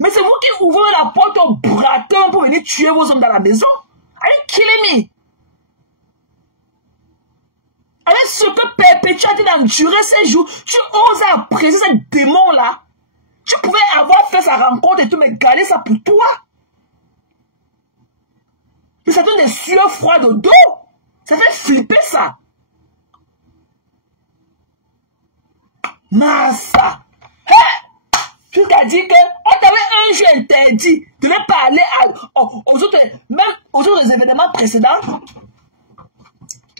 Mais c'est vous qui ouvrez la porte au braqueur pour venir tuer vos hommes dans la maison. Are you killing me? Avec ce que perpétuel a enduré ces jours, tu oses apprécier ce démon-là. Tu pouvais avoir fait sa rencontre et tout, mais garder ça pour toi. Et ça donne des sueurs froides au dos. Ça fait flipper ça. Massa. Hein? Tu t'as dit qu'on t'avait un jeu interdit de ne pas aller aux autres, même aux autres événements précédents.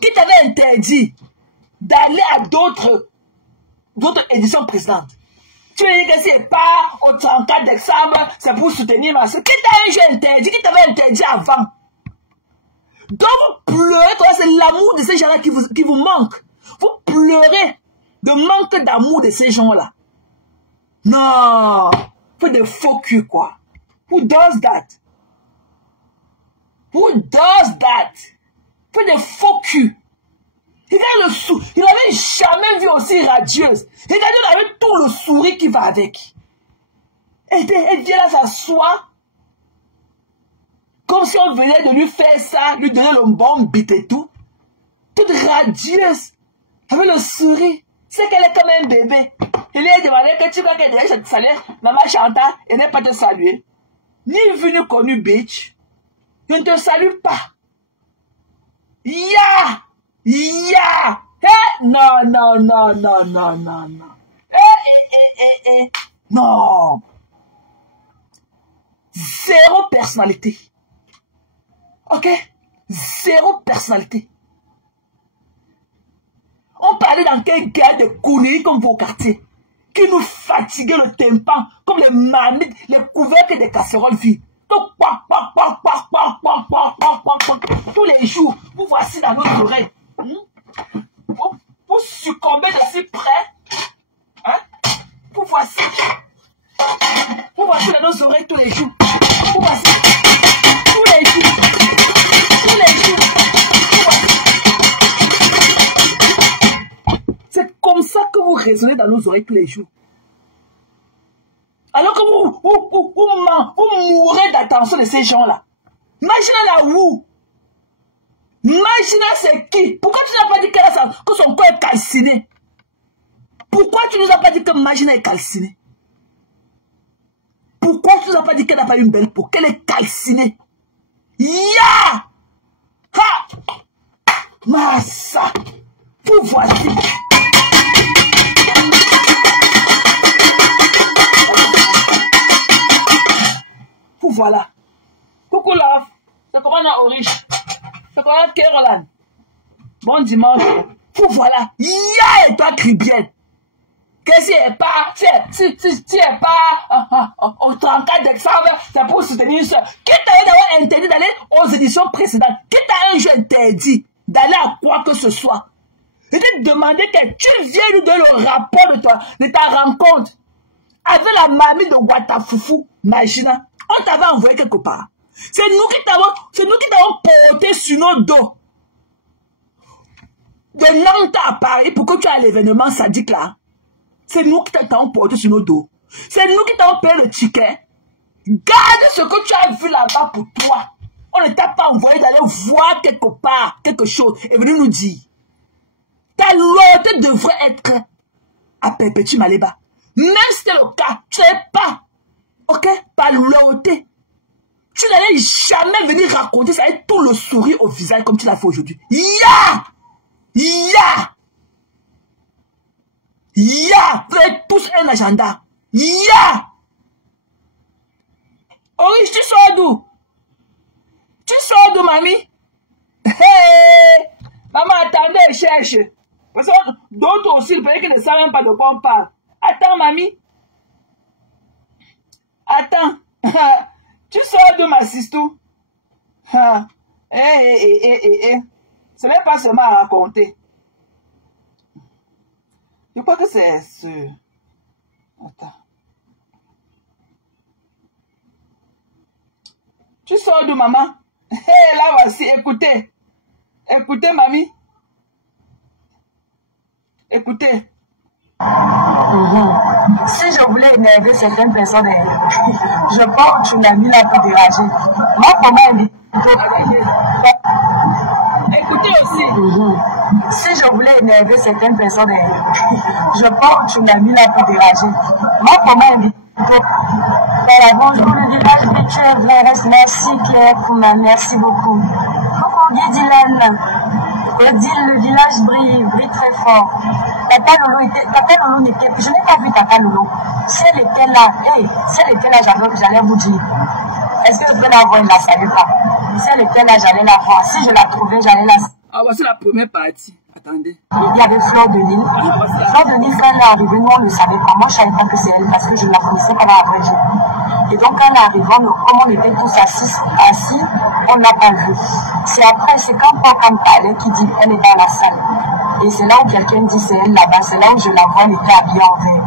Qui t'avait interdit d'aller à d'autres éditions précédentes. Tu veux dire que c'est pas au 34 décembre, c'est pour soutenir ma soeur. Qui t'a un jeu interdit? Qui t'avait interdit avant? Donc vous pleurez, c'est l'amour de ces gens-là qui vous manque. Vous pleurez de manque d'amour de ces gens-là. Non, faites des faux culs, quoi. Who does that? Who does that? Faites des faux culs. Il n'avait jamais vu aussi radieuse. Regardez avec tout le sourire qui va avec. Elle vient là s'asseoir. Comme si on venait de lui faire ça, lui donner le bon bit et tout. Toute radieuse. Avec le sourire. C'est qu'elle est comme un bébé. Il lui a demandé que tu crois qu'elle devait te saluer. Maman Chanta, elle n'est pas te saluer. Ni vu ni connu, bitch. Je ne te salue pas. Ya! Ya! Eh? Non, non, non, non, non, non, non. Non. Zéro personnalité. Ok? Zéro personnalité. On parlait dans quel gars de conneries comme vos quartiers qui nous fatiguaient le tympan comme les marmites, les couvercles des casseroles vides. Donc, tous les jours, vous voici dans nos oreilles. Vous succombez de si près. Hein? Vous voici dans nos oreilles tous les jours. Vous voici tous les jours. Tous les jours. C'est comme ça que vous résonnez dans nos oreilles tous les jours. Alors que vous mourrez d'attention de ces gens-là. Imaginez-la où. Imaginez c'est qui. Pourquoi tu n'as pas dit que son corps est calciné? Pourquoi tu ne nous as pas dit que Magina est calcinée? Pourquoi tu ne nous as pas dit qu'elle n'a pas une belle peau? Qu'elle est calcinée? Ya! Ha! Massa! Vous voici. Vous voilà. Coucou là. C'est comment on a Oriche? C'est comment Caroline? Bon dimanche. Vous voilà. Ya! Et toi, Cribienne. Que si elle pas, si elle pas au 34 décembre, c'est pour soutenir une soeur. Qui t'a d'avoir interdit d'aller aux éditions précédentes? Qui t'a un jeu interdit d'aller à quoi que ce soit? Je t'ai demandé que tu viennes nous donner le rapport de ta rencontre avec la mamie de Watafoufou, Magina. On t'avait envoyé quelque part. C'est nous qui t'avons porté sur nos dos. De Nantes à Paris pour que tu aies l'événement sadique là. C'est nous qui t'avons porté sur nos dos. C'est nous qui t'avons payé le ticket. Garde ce que tu as vu là-bas pour toi. On ne t'a pas envoyé d'aller voir quelque part, quelque chose, et venir nous dire. Ta loyauté devrait être à Perpétue Maleba. Même si c'était le cas, tu n'es pas. Ok? Par loyauté. Tu n'allais jamais venir raconter ça avec tout le sourire au visage comme tu l'as fait aujourd'hui. Ya! Ya! Ya! Vous avez tous un agenda. Ya! Oriche, tu sors d'où? Tu sors d'où, mamie? Hey! Maman, attendez, elle cherche. Parce que d'autres aussi, il paraît qu'ils ne savent même pas de quoi on parle. Attends, mamie. Attends. Tu sors d'où, ma sistou? Ce n'est pas seulement à raconter. Je crois que c'est sûr. Attends. Tu sors d'où, maman? Hé, là voici, écoutez. Écoutez, mamie. Écoutez. Si je voulais énerver certaines personnes, je porte une amie là pour dérager. Moi, comment elle dit? Écoutez aussi. Si je voulais énerver certaines personnes, je porte une amie là pour dérager. Moi, pour m'inviter, bonjour le village, tu es vrai, merci Claire Kouma, merci beaucoup. Coucou Guédilène, le village brille très fort. Tata Lolo n'était, je n'ai pas vu Tata Lolo. Celle était là, j'allais vous dire. Est-ce que je peux la voir, elle ne la savait pas. Si elle était là, j'allais la voir. Si je la trouvais, j'allais la... Ah, voici la première partie. Attendez. Il y avait Fleur de Lille. Fleur de Lille, quand elle est arrivée, nous, on ne savait pas. Moi, je ne savais pas que c'est elle parce que je ne la connaissais pas dans la vraie vie. Et donc, quand elle est arrivée, comme on était tous assis, on ne l'a pas vue. C'est après, c'est quand Paul parlait qui dit elle est dans la salle. Et c'est là où quelqu'un dit c'est elle là-bas. C'est là où je la vois, elle était habillée en vert.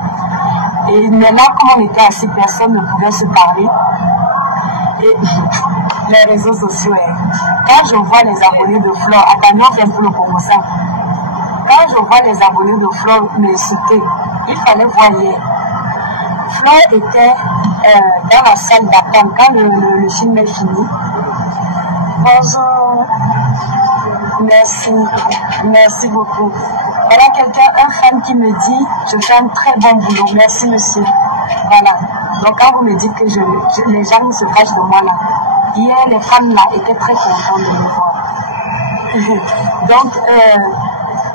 Et maintenant, comme on était assis, personne ne pouvait se parler. Et les réseaux sociaux, quand je vois les abonnés de Fleur, attendez, on fait un peu le commencer. Quand je vois les abonnés de Fleur m'insulter, il fallait voir hier. Fleur était dans la salle d'attente quand le film est fini. Bonjour, merci beaucoup. Voilà quelqu'un, un fan qui me dit, je fais un très bon boulot, merci monsieur. Voilà. Donc quand vous me dites que les gens se fâchent de moi là, hier les femmes là étaient très contentes de me voir. Donc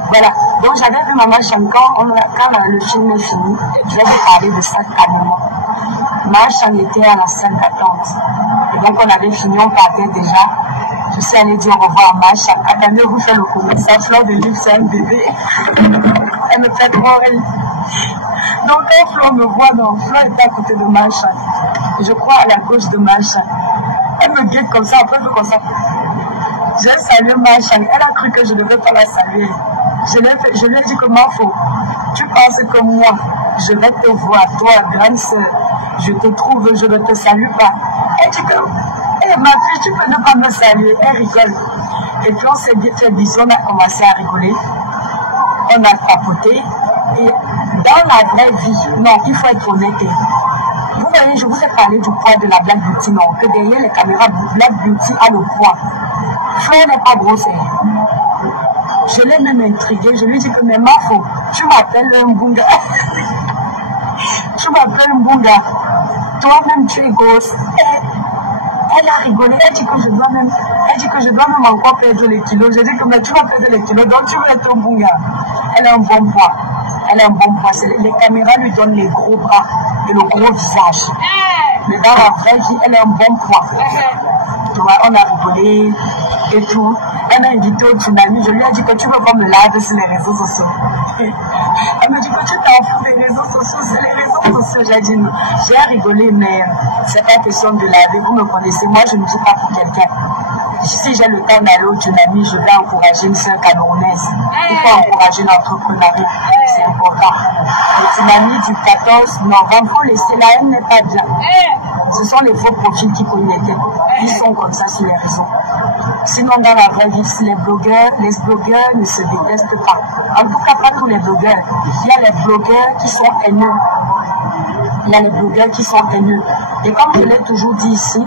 voilà. Donc j'avais vu Maman Chankan, quand le film est fini, je vais vous parler de ça calmement. Maman Chan était à la salle d'attente. Et donc on avait fini, on partait déjà. Je suis allée dire au revoir à Maman Chan. Attendez, vous faites le commentaire. Sa Fleur de Lille, c'est un bébé. Elle me fait trop rire. Donc quand Fleur me voit, non, Fleur était à côté de Macha. Je crois à la gauche de Macha. Elle me guide comme ça, après comme ça. J'ai salué Macha. Elle a cru que je ne devais pas la saluer. Je lui ai dit que Mafo, tu penses que moi, je vais te voir, toi, grande sœur, je te trouve, je ne te salue pas. Elle dit que, ma fille, tu peux ne pas me saluer. Elle rigole. Et puis on s'est fait bisous, on a commencé à rigoler. On a papoté. Et dans la vraie vie, non, il faut être honnête. Vous voyez, je vous ai parlé du poids de la Black Beauty, non, que derrière les caméras, Black Beauty a le poids. Fleur n'est pas grosse. Je l'ai même intriguée, je lui ai dit que mais Mafo, tu m'appelles un Mbunga. Tu m'appelles un Mbunga. Toi-même tu es grosse. Elle a rigolé, elle dit que je dois même encore perdre les kilos. J'ai dit que mais tu vas perdre les kilos, donc tu vas être un Mbunga. Elle a un bon poids. Elle a un bon poids. Les caméras lui donnent les gros bras et le gros visage. Mais dans la vraie vie, elle a un bon poids. Tu vois, on a rigolé et tout. Elle m'a invité au tsunami. Je lui ai dit que tu veux pas me live sur les réseaux sociaux. Elle me dit que tu t'en fous des réseaux sociaux. C'est les réseaux sociaux. J'ai dit non. J'ai rigolé, mais c'est pas question de laver. Vous me connaissez. Moi, je ne dis pas pour quelqu'un. Si j'ai le temps d'aller au tsunami, je vais encourager une sœur camerounaise. Il faut encourager l'entrepreneuriat. C'est important. Le tsunami du 14 novembre, il faut laisser la haine n'est pas bien. Ce sont les faux profils qui communiquent. Ils sont comme ça sur les réseaux. Sinon, dans la vraie vie, les blogueurs ne se détestent pas. En tout cas, pas tous les blogueurs. Il y a les blogueurs qui sont haineux. Et comme je l'ai toujours dit ici,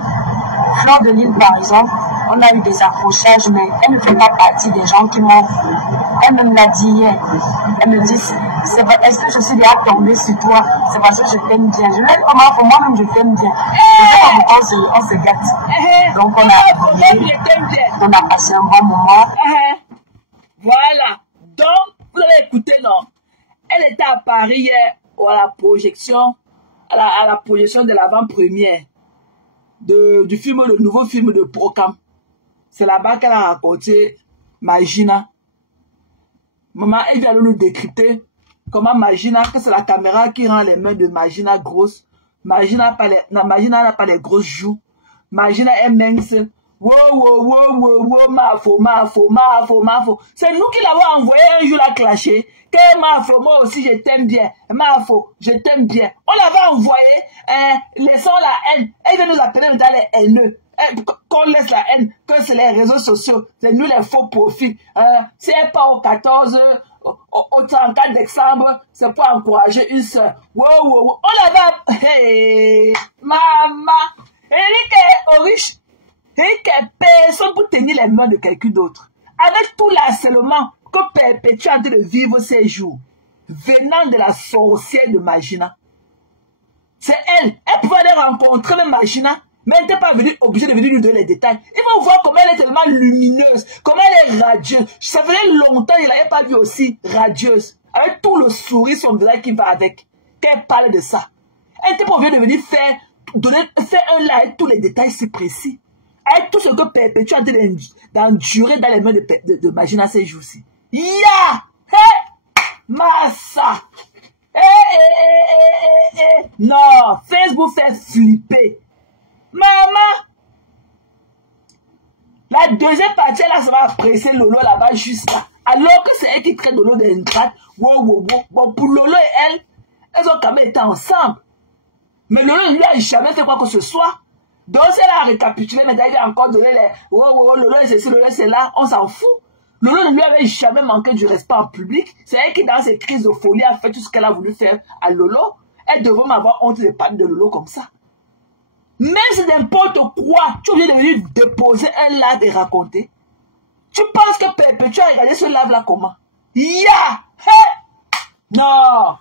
Fleur de Lille, par exemple, on a eu des accrochages, mais elle ne fait pas partie des gens qui m'ont... Elle me l'a dit hier. Elle me dit, est-ce que je suis déjà tombée sur toi? C'est parce que je t'aime bien. Je lui ai dit, comment pour moi-même je t'aime bien. On se gâte. Donc on a passé un bon moment. Voilà. Donc, vous avez écouté, non? Elle était à Paris hier à la projection, à la projection de l'avant-première du film, le nouveau film de Procam. C'est là-bas qu'elle a raconté Magina. Maman, elle vient de nous décrypter comment Magina, que c'est la caméra qui rend les mains de Magina grosses. Magina n'a pas les grosses joues. Magina est mince. Mafo. C'est nous qui l'avons envoyé un jour la clasher. Que Mafo, moi aussi je t'aime bien. Mafo, je t'aime bien. On l'avait envoyé, laissons la haine. Elle vient nous appeler dans les haineux. Qu'on laisse la haine, que c'est les réseaux sociaux. C'est nous les faux profils. Si elle part au 14, au 34 décembre, c'est pour encourager une soeur. On l'avait... Hey, maman. Eric est riche. Eric est personne pour tenir les mains de quelqu'un d'autre. avec tout l'harcèlement que Perpétua est en train de vivre ces jours, venant de la sorcière de Magina. C'est elle. Elle pouvait aller rencontrer le Magina, mais elle n'était pas obligée de venir lui donner les détails. Il faut voir comment elle est tellement lumineuse, comment elle est radieuse. Ça faisait longtemps qu'il n'avait pas vu aussi radieuse. Avec tout le sourire, son visage qui va avec. Qu'elle parle de ça. Elle n'était pas obligée de venir faire un live avec tous les détails si précis. Avec tout ce que Perpétua a été d'endurer dans les mains de Magina ces jours-ci. Ya! Hey! Massa! Non, Facebook fait flipper. Maman! La deuxième partie, là, ça va presser Lolo là-bas juste là. Alors que c'est elle qui traite Lolo d'entrade. Wow. Bon, pour Lolo et elle, elles ont quand même été ensemble. Mais Lolo ne lui a jamais fait quoi que ce soit. Donc, si elle a récapitulé, mais elle a encore donné les Lolo c'est ci, Lolo c'est là, on s'en fout. Lolo ne lui avait jamais manqué du respect en public. C'est elle qui, dans ses crises de folie, a fait tout ce qu'elle a voulu faire à Lolo. Elle devrait m'avoir honte de parler de Lolo comme ça. Même si n'importe quoi, tu viens de venir déposer un live et raconter. Tu penses que Perpétua a regardé ce live-là comment? Ya! Hey! Non!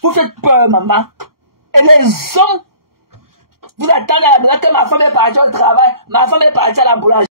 Vous faites peur, maman. Et les hommes, vous attendez à la que ma femme est partie au travail, ma femme est partie à la boulangerie.